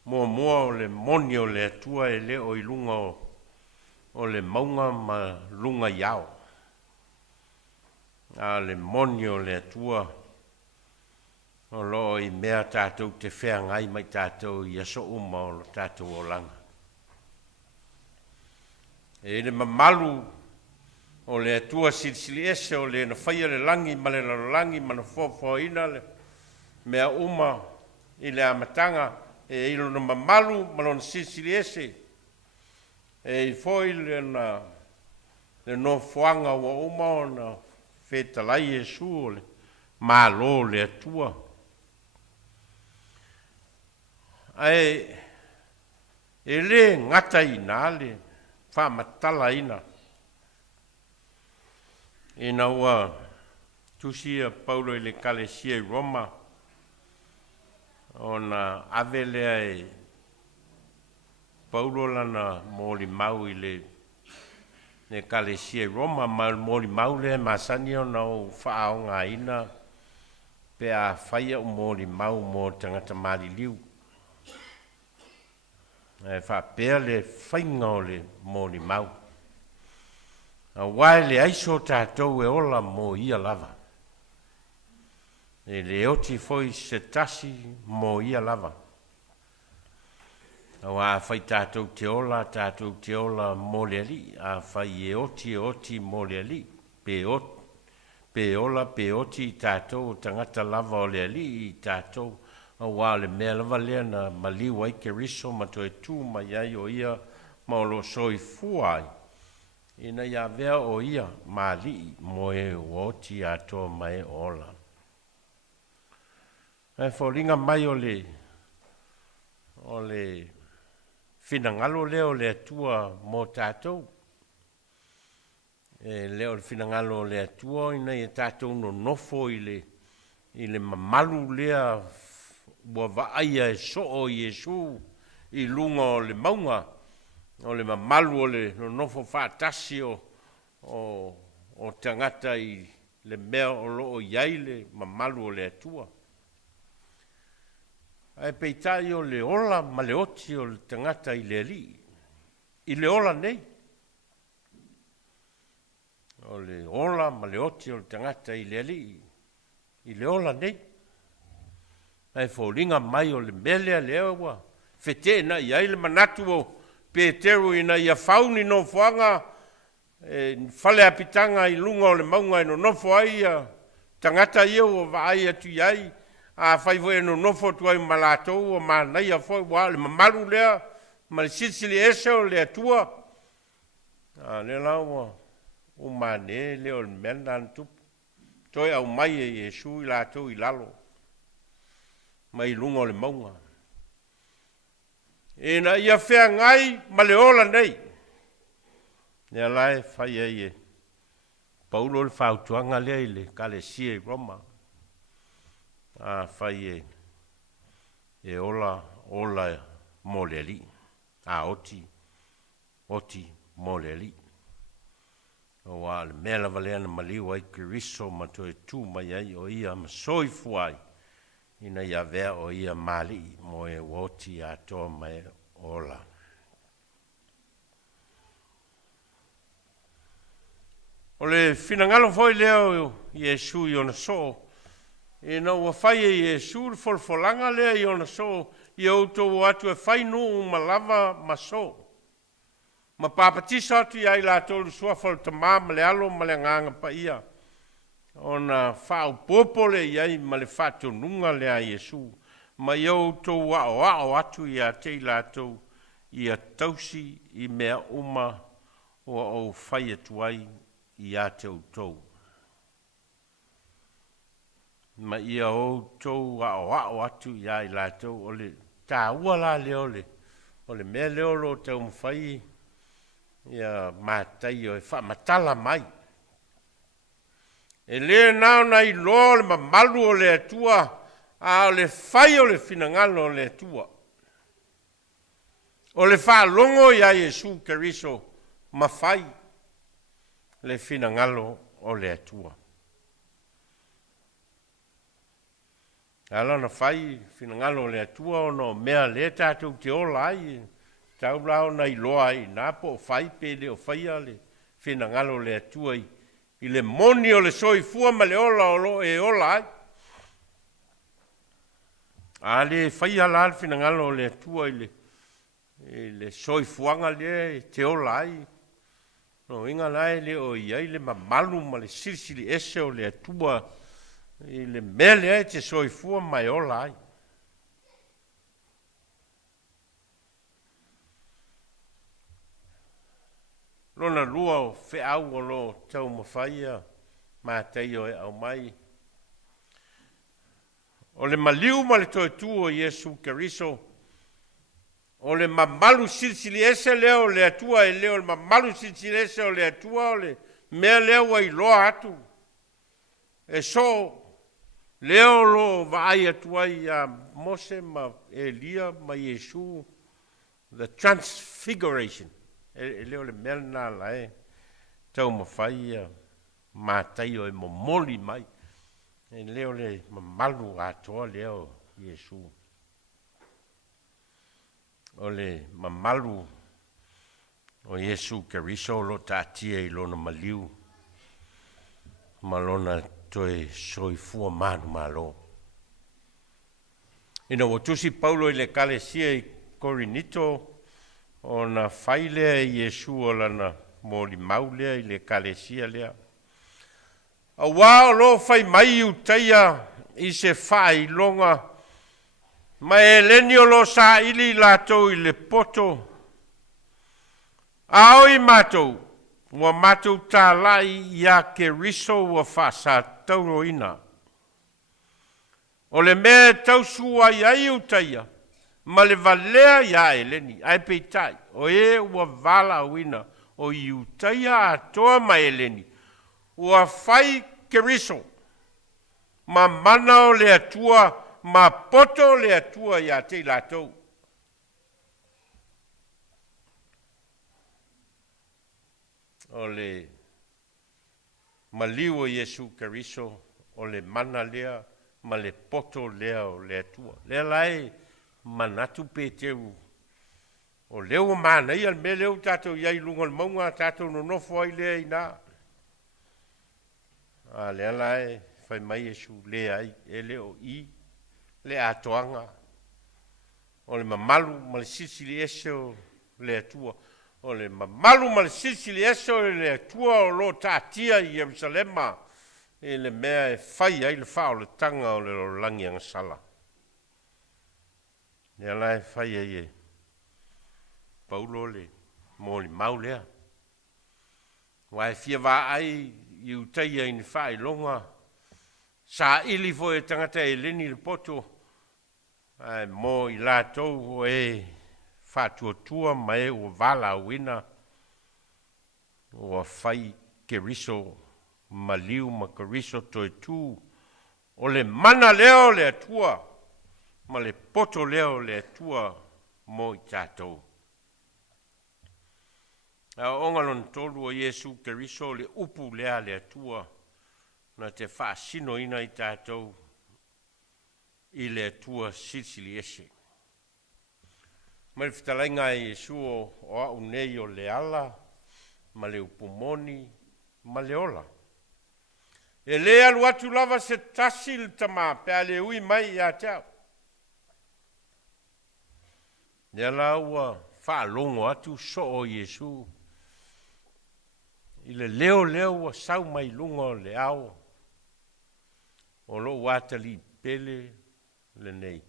Mua o le moni o le atua e leo I lunga o le maunga ma lunga iau. A le moni o le atua o lo I mea tātou te whea ngai mai tātou I aso uma o tātou o langa. E le mamalu o le atua silisili ese o le na whaia le langi ma le langi ma na whawhaina le mea uma I le amatanga e ilo na mamalu ma na silisili ese e I foi le no whanga wa uma o na whetalai Yesu o le malo le atua. Ai e le ngata ina le whamatala ina. Ina ua tusia Paulo I le kalesia I Roma o na avelea e Paulo lana moli mau I le kalesia I Roma ma moli mau le masani o na o whaaonga ina pe a whaia o moli mau mo tangata mali liu. E whapea le whainga o le moli mau. A wai le aiso tātou e ola mo ia lava. E le oti foi se tasi mo ia lava. A wai whai tātou te ola mo le ali. A whai e oti mo le ali. Pe pe ola pe oti I tātou tangata lava o le ali I tātou a wā le mea lava lea na maliu ai ke riso ma toe tū ma iai o ia ma o lo soi fuai ina ia vea o ia ma li mo e oti ato mai ola e fōringa mai o le finangalo leo le atua mo tātou leo le finangalo le atua ina I tātou no nofo I le mamalu lea ua vaaia e so o Iesu I lunga o le maunga o le mamalu o le no nofo whaatasi o tangata I le mea o loo iai le mamalu o le atua ai peitai o le ola ma le oti o le tangata I le ali I le ola nei o le ola ma le oti o le tangata I le ali I le ola nei ai fōringa mai o le melea lea ua fete na iai le manatu o Peteru ina ia fauni no fuanga fale apitanga I lunga o le maunga no nofo ai tangata ia o vaai atu iai a fai foi no nofo tu ai malatou o manai a foi wa le mamalu lea ma le sisili ese o le atua le laua o mane le o mena antu toi au mai e Iesu I latou I lalo mai lunga o le maunga e na ia fea ngai ma le ola nei ne lai fai e Paulo le fautuanga lea I le kalesia I Roma fai e ola mo le ali oti mo le ali o wa le mela valena maliu ai kiriso ma toe tu mai ai o ia ma soifu ai ina ia vea o ia mali mo e oti ato mai ola o le finangalo foi leo Iesu I ona so e na ua fai e Iesu le folfolanga lea I ona so I auto atu e fai nuu ma lava ma so ma papatisa atu I ai la tolu suafa le tamā ma le alo ma le nganga pa ia ona whao popole I ai ma le whatonunga lea Iesu ma I auto wao atu I a te la tau I a tausi I mea uma o fai atu ai I a te autou ma ia o tau wao atu ia I lātou o le tā ua la leo o le mea leo lo tau mwhai ia mātai o e whamatala mai e le nao na I lo le mamalu o le atua a o le whai o le finangalo o le atua o le whaalongo ia Iesu Keriso ma whai le finangalo o le atua ala na fai finangalo le atua no mea le tātou te ola ai tau lao na I loa ai nā po fai pe le o fai ale finangalo le atua I le moni o le soifua ma le ola o lo e ola ai a le fai ala finangalo le atua I le soifuanga le te ola ai no inga lai le o iai le mamalu ma le silisili ese o le atua I le mele ai te soifua mai ola ai. Lona lua o wheau o lo tau mawhaia mātei o e au mai. O le maliu ma le toi tu o Iesu Keriso. O le mamalu silsili ese leo le atua e leo le mamalu silsili ese o le atua o le mea leo ai loa atu. E so leo lo vai atuai a Mose ma Elia ma Iesu the transfiguration leo le melna lai tau mawhaia mātai o e momoli mai e leo le mamalu atoa leo Iesu o le mamalu o Iesu Keriso lo tātia I lona maliu ma lona toe soifua manu malo. Ina watusi Paulo I le kalesia I Korinito o na whailea I Iesu o lana moli maulea I le kalesia lea. A wā lo fai mai u teia I se whai longa. Ma e leni o lo sa ili lātou I le poto. A oi mātou, wa mātou tā lai ia ke riso wa whasa tauroina. O le mea tausua iai u teia, ma le valea ia e leni, ai peitai, o e wa Vailaau ina, o I u teia atoa ma e leni, ua fai ke riso, ma mana o le atua, ma poto le atua ia te lātou. O le maliu o Iesu Keriso, o le mana lea, ma le poto lea o le atua. Lea lai manatu pēteu. O leo mana ia me leo tātou iai lunga le maunga, tātou no nofo ai lea ina. Lea lai fai mai Iesu lea ai, e leo I, le atoanga. O le mamalu, ma le sisili ese o le atua. O le mamalu ma le sisili ese o le atua o lo tātia I Yerusalema. E le mea e fai ai le whao le tanga o le langi angasala. Lea lai fai ai e Paulo le mo le mau lea. Wa e fia wā ai I utaia I ni whai longa. Sa ili fo e tangata e leni le poto. Ai mo I lātou o e whātua ma e o Vailaau ina. O fai ke riso maliu ma ka riso toe tū. O le mana leo le atua. Ma le poto leo le atua mo I tātou. A ongalon tolu o Iesu Keriso le upu lea le atua. Na te whaasino ina I tātou. I le atua sisili ese. Ma le whitalainga Iesu o au nei o le ala. Ma le upumoni. Ma le ola. E le alu atu lava se tasil tama. Pea le ui mai I a tau. Nea laua whaalongo atu so o Iesu. I le leo wa sau mai lunga o le ao. O lo watali pele le nei.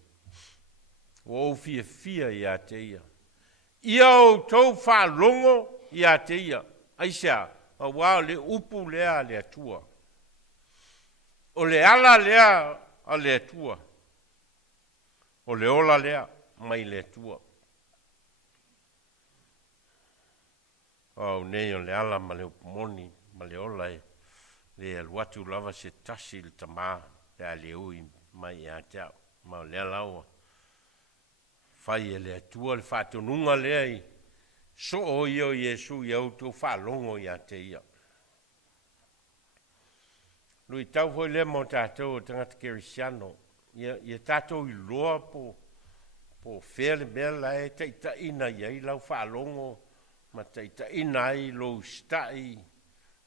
O fia I a te ia. Ia o tau whaalongo I a te ia. Aisea, a wao le upu lea le atua. O le ala lea a le atua. O le ola lea mai le atua. O nei o le ala ma le upumoni, ma le ola e le aluatu lava se tasi il tama pe a le ui mai I a tau. Ma o le alaua. Fai e le atua le whātonunga lea I so o io Iesu I au tō whaalongo I a te ia. Lui tau hoi le mo tātou o tangata kerisiano. Ia tātou I loa po whea le mea lai taitaina I lau whaalongo. Ma taitaina ai lo stai.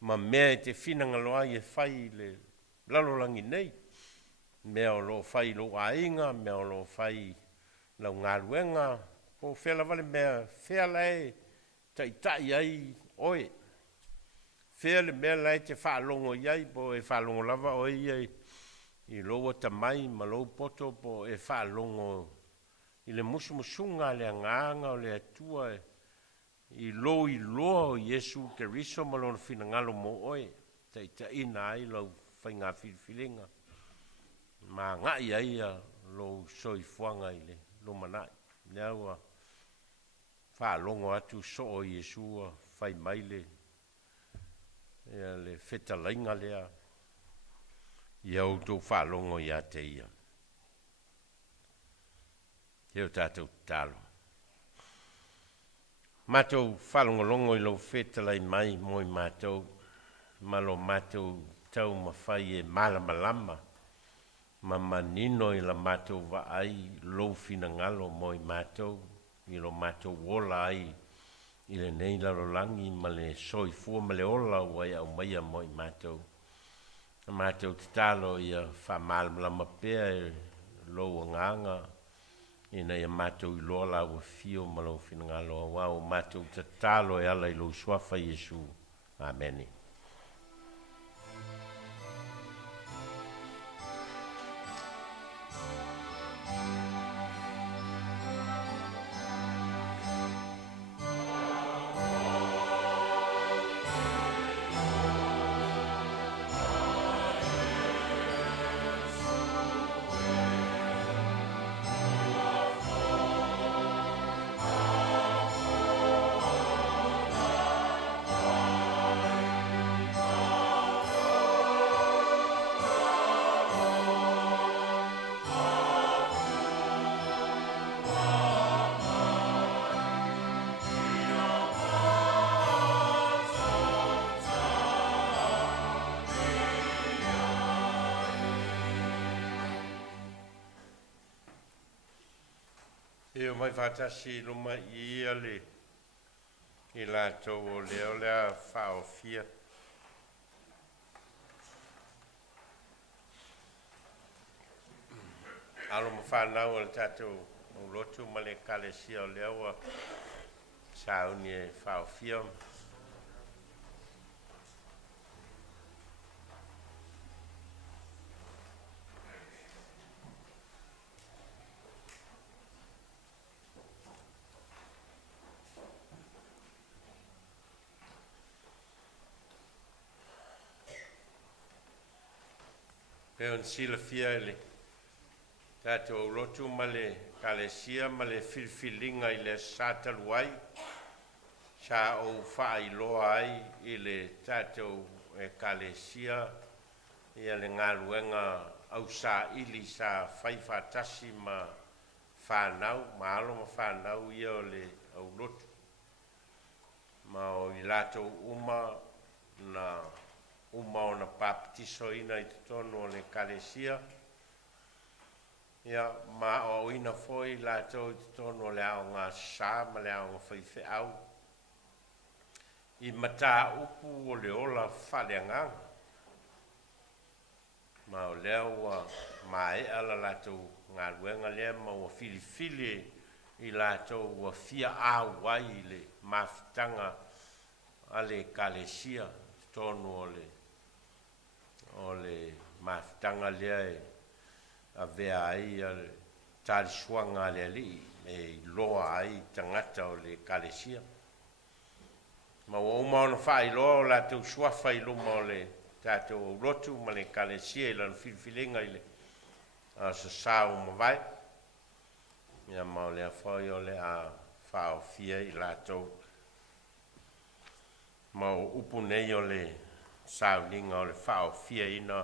Ma mea te whinangaloa I whai le lalolangi nei. Mea o lo whai lo ainga, mea o lo whai lau ngaruenga. Po whea la vale mea whea lai taitai ai oe. Whea le mea lai te whaalongo iai, po e whaalongo lava oe iai. I loa tamai, ma lo poto, po e whaalongo. I le musumusunga le anganga o le atua e. I loa o Iesu Keriso ma lona finangalo mo oe. Taitaina ai lau whainga whiriwhiringa. Ma ngai ai a lo soifuanga I le lo manai. Neaua whaalongo atu so o Iesu whai mai le whetalainga lea. Iau tō whaalongo I a te ia. Heo tātou tālo. Mātou whalongolongo I lo whetalai mai moi mātou. Malo mātou tau mawhai e malamalama. Ma manino I la mātou wa ai lo finangalo moi mātou. I lo mātou wola ai. I le nei lalolangi ma le soifua ma le ola wai au maia moi mātou. Mātou te talo ia whamalamala pēa e lo nganga. Ina ia mātou I loa la wa fio ma lo finangalo. Wau mātou te talo e ala I lo suafa Iesu. Amen. E o mai fatasi luma ia le i lātou o leo lea whaofia. Alo ma whanau o le tātou o Lotu ma le kalesia o leo a sauni e whaofia. E on sila fia ele. Tātou Lotu ma le kalesia ma le filfilinga i le sātaluai. Sa o whai loa ai i le tātou e kalesia i le ngaluenga au sa ili sa whaiwhatasi ma whanau, ma alo ma whanau i o le au Lotu. Ma o i lātou uma na uma o na paptiso ina i tono o le kalesia. Ia, ma o ina foi lātou i tono o le ao ngā sā, ma le ao ngā whaiwhi au. I mata upu o le ola whaleanganga. Ma o leo ma e ala lātou ngā ruenga lea ma o filifili i lātou o fia āwai i le mawhitanga a le kalesia tono o le mawhitanga lea a vea ai a le tālisuanga lea li e loa ai tangata o le kalesia. Ma o una whai loa o lātou suafa i luma o le tātou Lotu ma le kalesia i lana filfilinga i le a sa sāu ma vai. Ia ma o le a whai o le a whaofia i lātou. Ma o upu nei o le Sauniga o le whaofia ina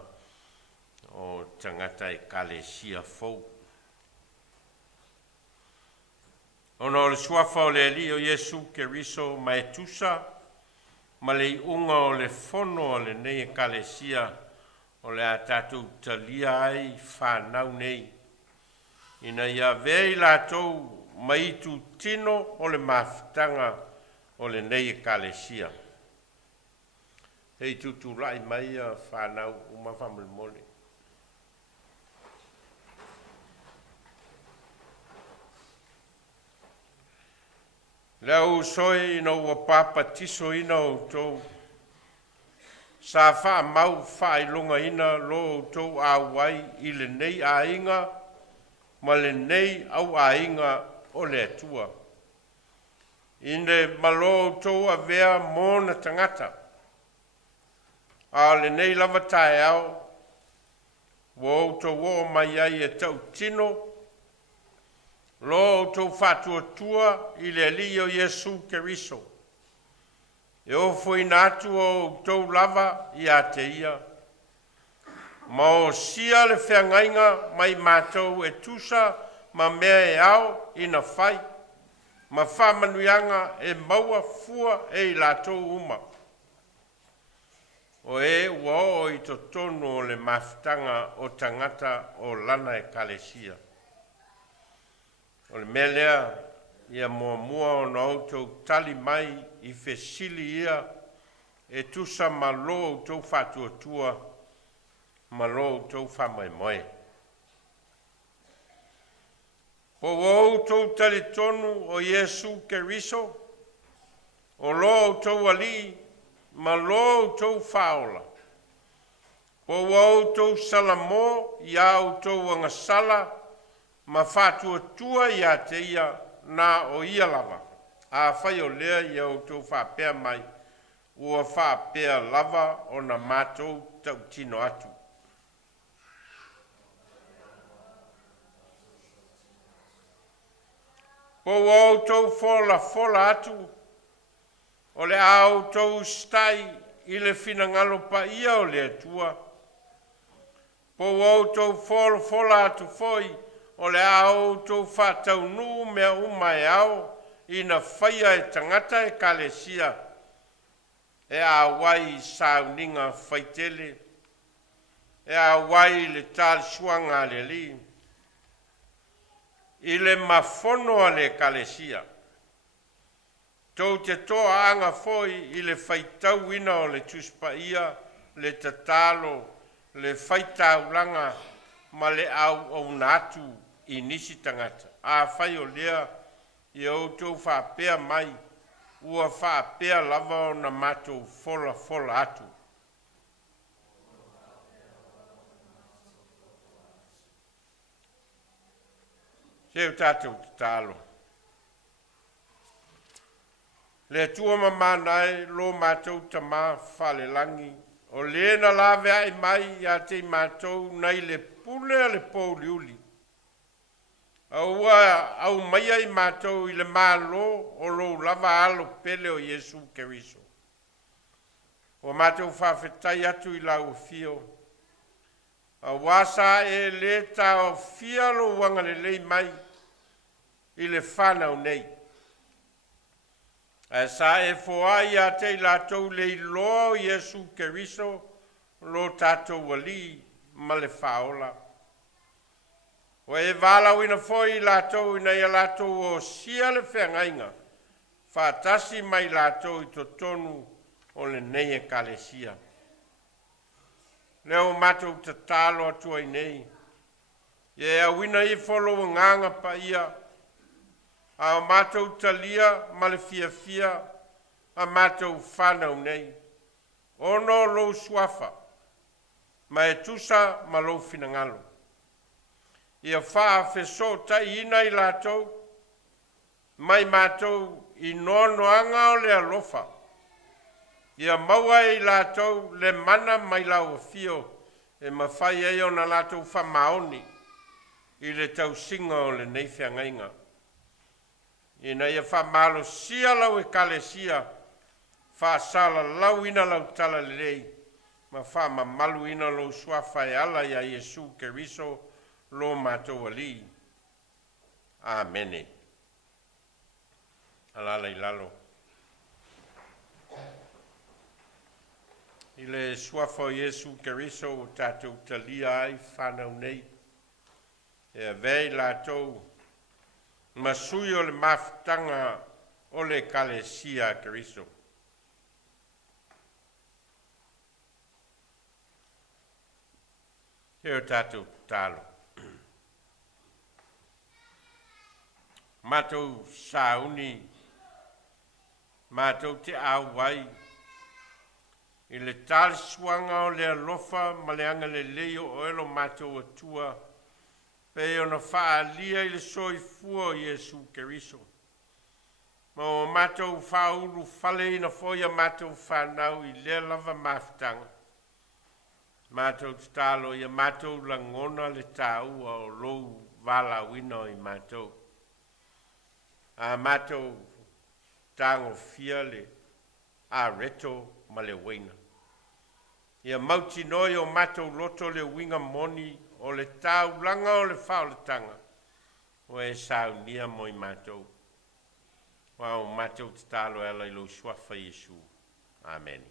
o tangata e kalesia fou. Ona o le suafa o le ali o Yesu Keriso ma e tusa, ma le unga o le fono o le nei e kalesia o le a tātou talia ai whanau nei. Ina ia vei lātou maitu tino o le mawhitanga o le nei e kalesia. Hei tutu lai mai a whanau uma whamulmole. Leo soi ina ua papa tiso ina o tau. Sa wha mau whailunga ina lo o tau awai i le nei a inga, ma le nei au a inga o le atua. Ine malo o tau a vea mōna tangata. A le nei lava tae au, wo tau o mai ai e tau tino, lo tau whatua tua i le ali o Yesu Keriso. E o foi natu o tau lava i a te ia. Ma o sia le whiangainga mai mātou e tusa ma mea e au i na whai. Ma whamanuianga e maua fua e i lātou uma. O e ua o i to tono o le mawhitanga o tangata o lana e kalesia. O le melea ia mua o na outou tali mai i fesili ia e tusa ma lo outou whatuatua ma lo outou whamaimoe. Po outou tali tonu o Yesu Keriso, o lo outou ali ma lo outou whaola. Po outou salamo i outou angasala ma whatua tua i a te ia na o ia lava. A whai o lea i outou whapea mai, ua whapea lava o na mātou tau tino atu. Po outou fola atu, o le outou stai i le finangalo pa ia o le atua. Po outou fola atu foi, o le outou whatau nu mea umai au, ina whaia e tangata e kalesia, e a wai Sauniga whaitele, e a wai le tālisuanga le li. I le mafono a le kalesia. Tau te toa anga foi i le whaitau ina o le tuspaia, le tatalo, le whaitaulanga, ma le au natu i nisi tangata. A whai o lea i outou whapea mai, ua whapea lava o na matou fola atu. Seu tātou te tālo. Le tua mamanae lo mātou tamā whale langi. O lena lawe ai mai a te mātou nei le pule a le pōliuli. Au mai ai mātou i le mālo o lo lava alo pele o Yesu Keriso. O mātou whawhetai atu i lau fio. A wasa e le tā o fia lo wanga le lei mai i le whanau nei. A sa e foai a te lātou le iloa o Yesu Keriso lo tātou wali ma le whaola. O e Vailaau ina foi lātou ina ia lātou o sia le whengainga. Whātasi mai lātou i to tonu o le nei e kalesia. Leo mātou te tālo atua i nei. Ie a wina i wholo nganga pa ia. A mātou talia ma le fia a mātou whanau nei. Ono lo suafa. Ma e tusa ma lo finangalo. Ia wha wheso ta ina i lātou. Mai mātou i noanoanga o le alofa. Ia maua i lātou le mana mai lau fio. E mawhai e o na lātou wha maoni. I le tau singa o le neifia ngainga. Ina ia wha malo sia lau e kalesia. Wha sala lau ina lau tala le rei. Ma wha ma malu ina lau suafa e ala ia Yesu Keriso lo mātou ali. Amene. Alala i lalo. I le suafa o Yesu Keriso o tātou talia ai whanau nei. E vei lātou masui o le mafutanga o le kalesia Keriso. He o tātou tālo. Mātou sauni, mātou te awai, i le tālisuanga o le alofa ma le anga le leo o elo mātou atua, pe o na whaalia i le soifua o Yesu Keriso. Ma o mātou whaulu whale ina foia mātou whanau i le lava mafutanga. Mātou te tālo i a mātou langona le tāua o lou Vailaau ina i mātou. A mātou tāngo fia le a reto ma le weina. Ia mauti noi o mātou loto le winga moni o le tāu langa o le whaoletanga. O e Sauniga mo i mātou. Wa o mātou te tālo ela i lo suafa Yesu. Amen.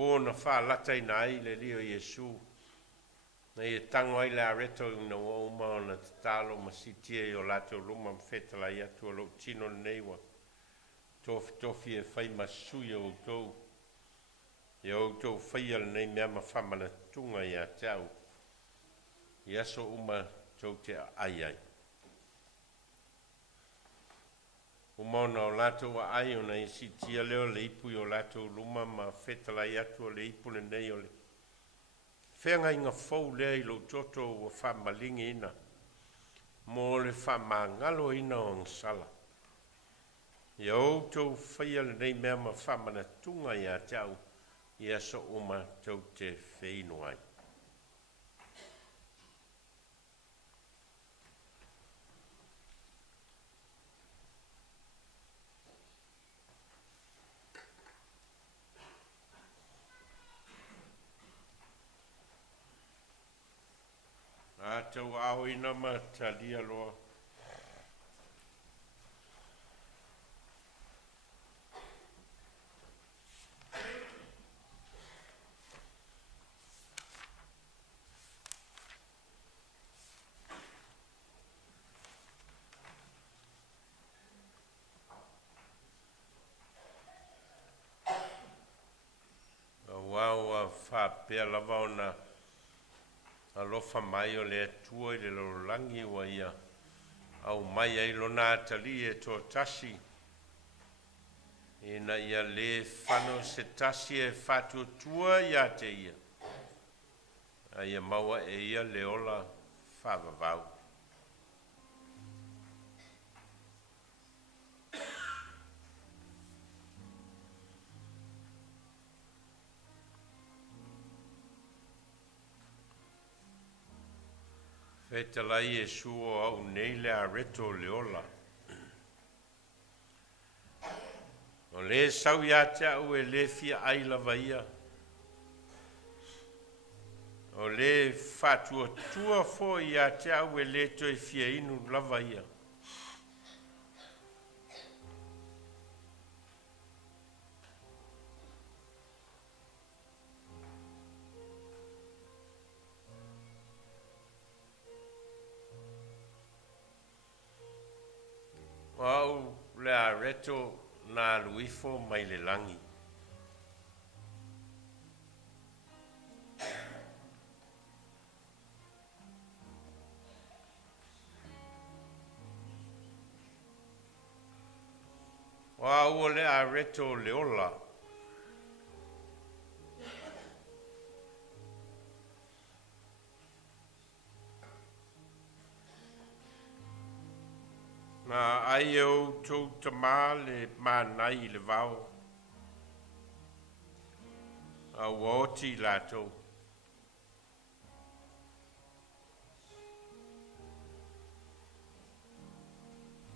O na whaalata i nai le lio Yesu. Na i tango ai le areto i na wauma o na te talo masitia i o lato luma mwhetala i atu o lo tino neiwa. Tofi e whai masui o tou. I o tou whai al nei mea ma whamana tunga i a tau. I aso uma tou te ai ai. Umona o lato wa ai o na i sitia leo le ipu i o lato luma ma whetala i atu o le ipu le nei o le. Whenga inga fau lea i lo toto o whamalingi ina. Mo le whamangalo ina o ngsala. I outou whaia le nei mea ma whamana tunga i a tau. I aso uma tau te wheinu ai. A tau au ina ma talia loa. pea lava ona alofa mai o le atua i le lololangi ua ia au mai ai lona atali e tō tasi. Ina ia le whano se tasi e whatuatua ia te ia. A ia maua e ia le ola whavavau. Whetalai e suo au nei le a reto le ola. O le sau ia te au e le fia aila vaia. O le whatua tua fo ia te au e le toi fia inu lava ia. Au le a reto na luifo mai le langi. Au le a reto le ola. Na ai au tau tamā le mānai le vau. Au oti lātou.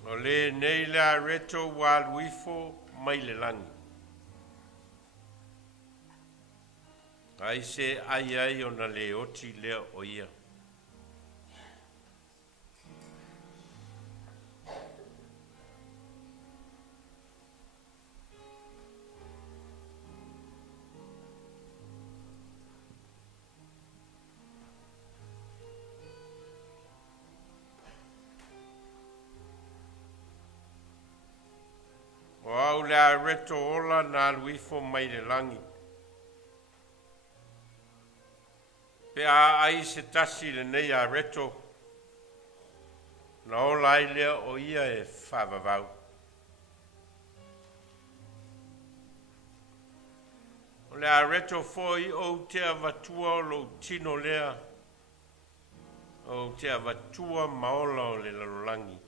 O le nei la reto wā luifo mai le langi. Ai se ai o na le oti lea o ia. O au le a reto ola na luifo mai le langi. Pe a ai se tasi le nei a reto. Na ola ai lea o ia e whavavau. O le a reto foi o te avatua o lo tino lea. O te avatua maola o le lalolangi.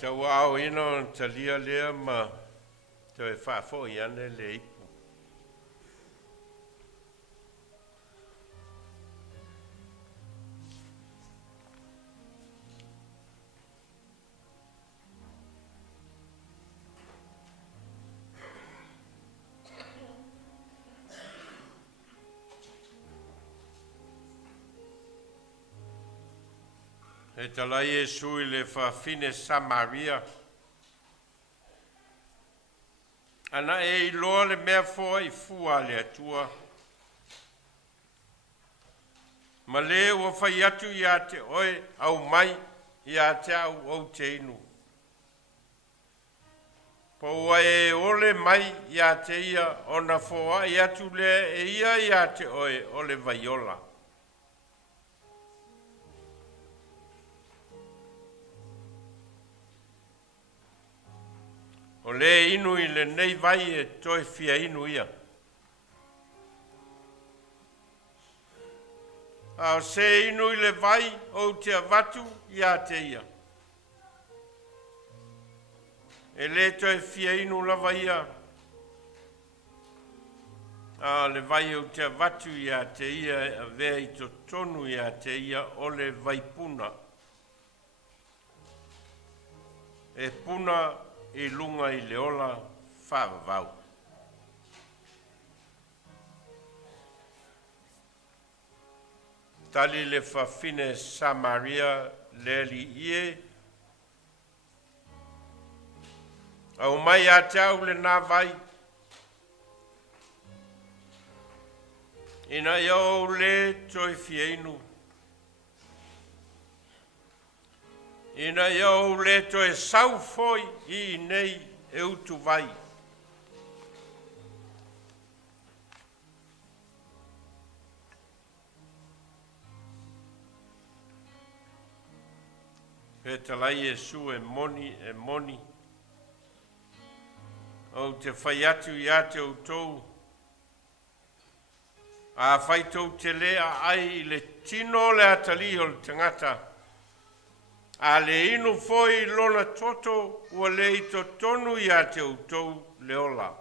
Tau au ino talia lea ma te e whafo i ane le ipu. E tala Iesu I le whawhine Samaria. Ana e iloa le mea fua I fua le atua. Ma le ua whai atu ia te oe au mai ia te au te inu. Po ua e ole mai ia te ia ona fua ia tu le e ia te oe o le vaiola. O le inu I le nei vai e toi fia inu ia. A se inu I le vai o te avatu ia te ia. E le toi fia inu lava ia. A le vai o te avatu ia te ia a vea I to tonu ia te ia o le vaipuna. E puna I lunga I le ola whaavavau. Tali le whawhine Samaria le li ie. Au mai a te au le nā vai. Ina iau le toi fieinu. Ina iau le toi sau foi I nei e utu vai. He talai Iesu e moni. O te whai atu ia te utou. A whai tau te lea ai I le tino le atali o le tangata. A le inu foi lona toto ua le I to tonu ia te utou le ola.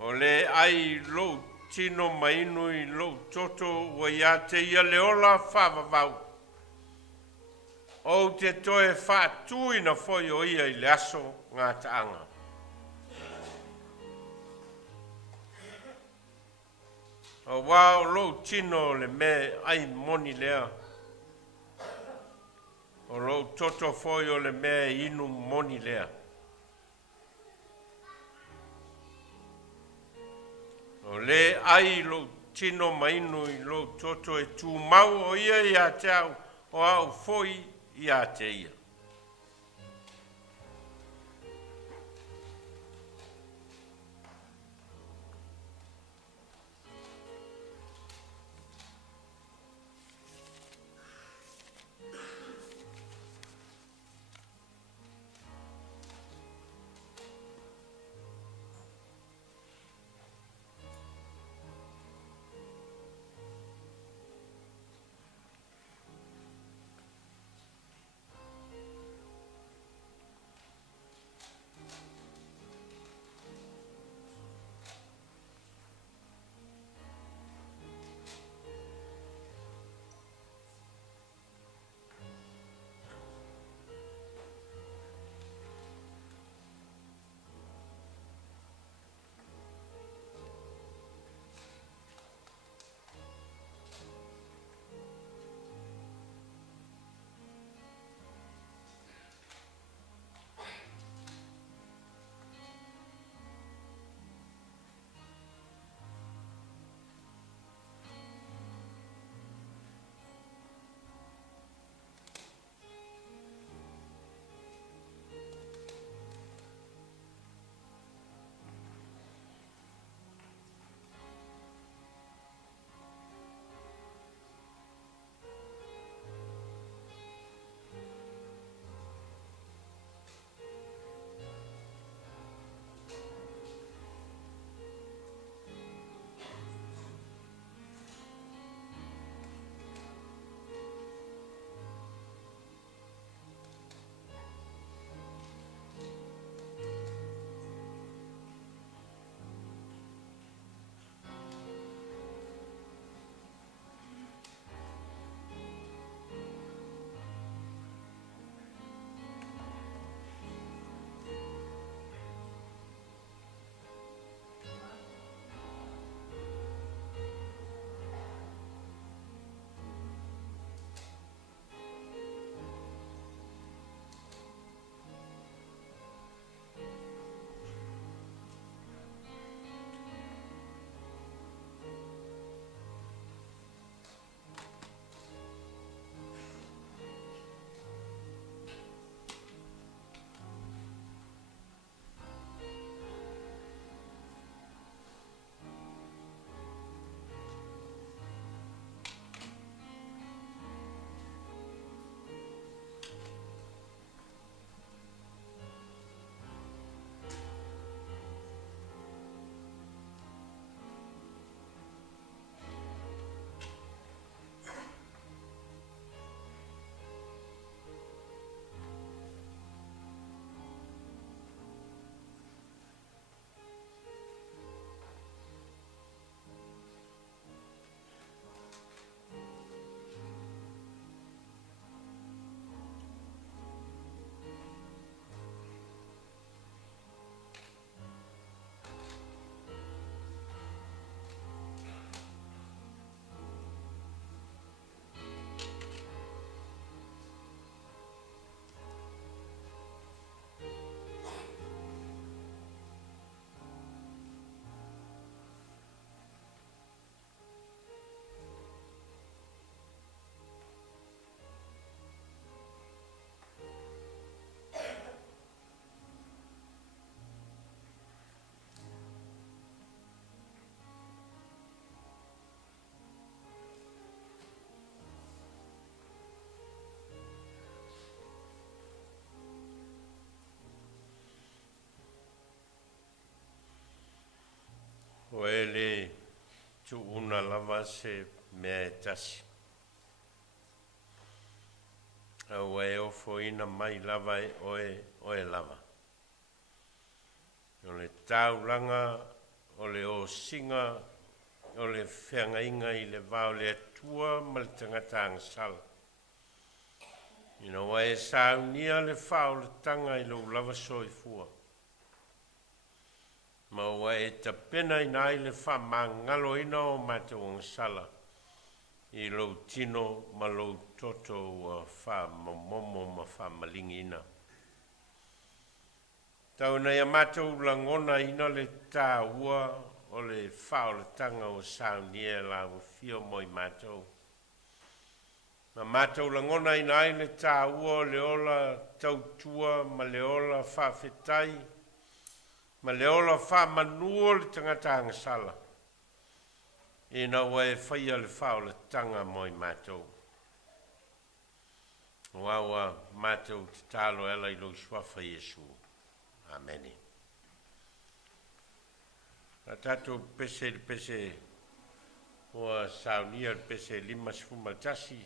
O le ai lo tino mainu I lo toto ua ia te ia le ola whaavavau. O te toe whaatui na foi o ia I le aso ngā taanga. O wao lo tino le me ai moni lea. O lo toto foi o le me inu moni lea. O le ai lo tino mainu I lo toto e tu mau o ia te au o au foi ia te ia. ona lava se mea tasi. Au e ofo ina mai lava e oe lava. O le tauranga, o le o singa, o le whengainga i le vau le atua ma le tangata angsala. Ina wae saunia le whao le tanga i lo lava soifua. Ma wae ta pena ina i le wha mangalo ina o mate angsala. I lo tino ma lo toto wa wha momo ma wha malingi ina. Tau na ia mātou langona ina le tā ua o le whao le tanga o saunia la o fio moi mātou. Ma mātou langona ina ai le tā ua o le ola tautua ma le ola whawhetai ma le ola wha manua le tangata angasala. Ina wae whaia le whao le tanga moi mātou. Wawa mātou te tālo ela i lo swafa Yesu. Ameni. A tatou pese o saunia pese 5 maltasi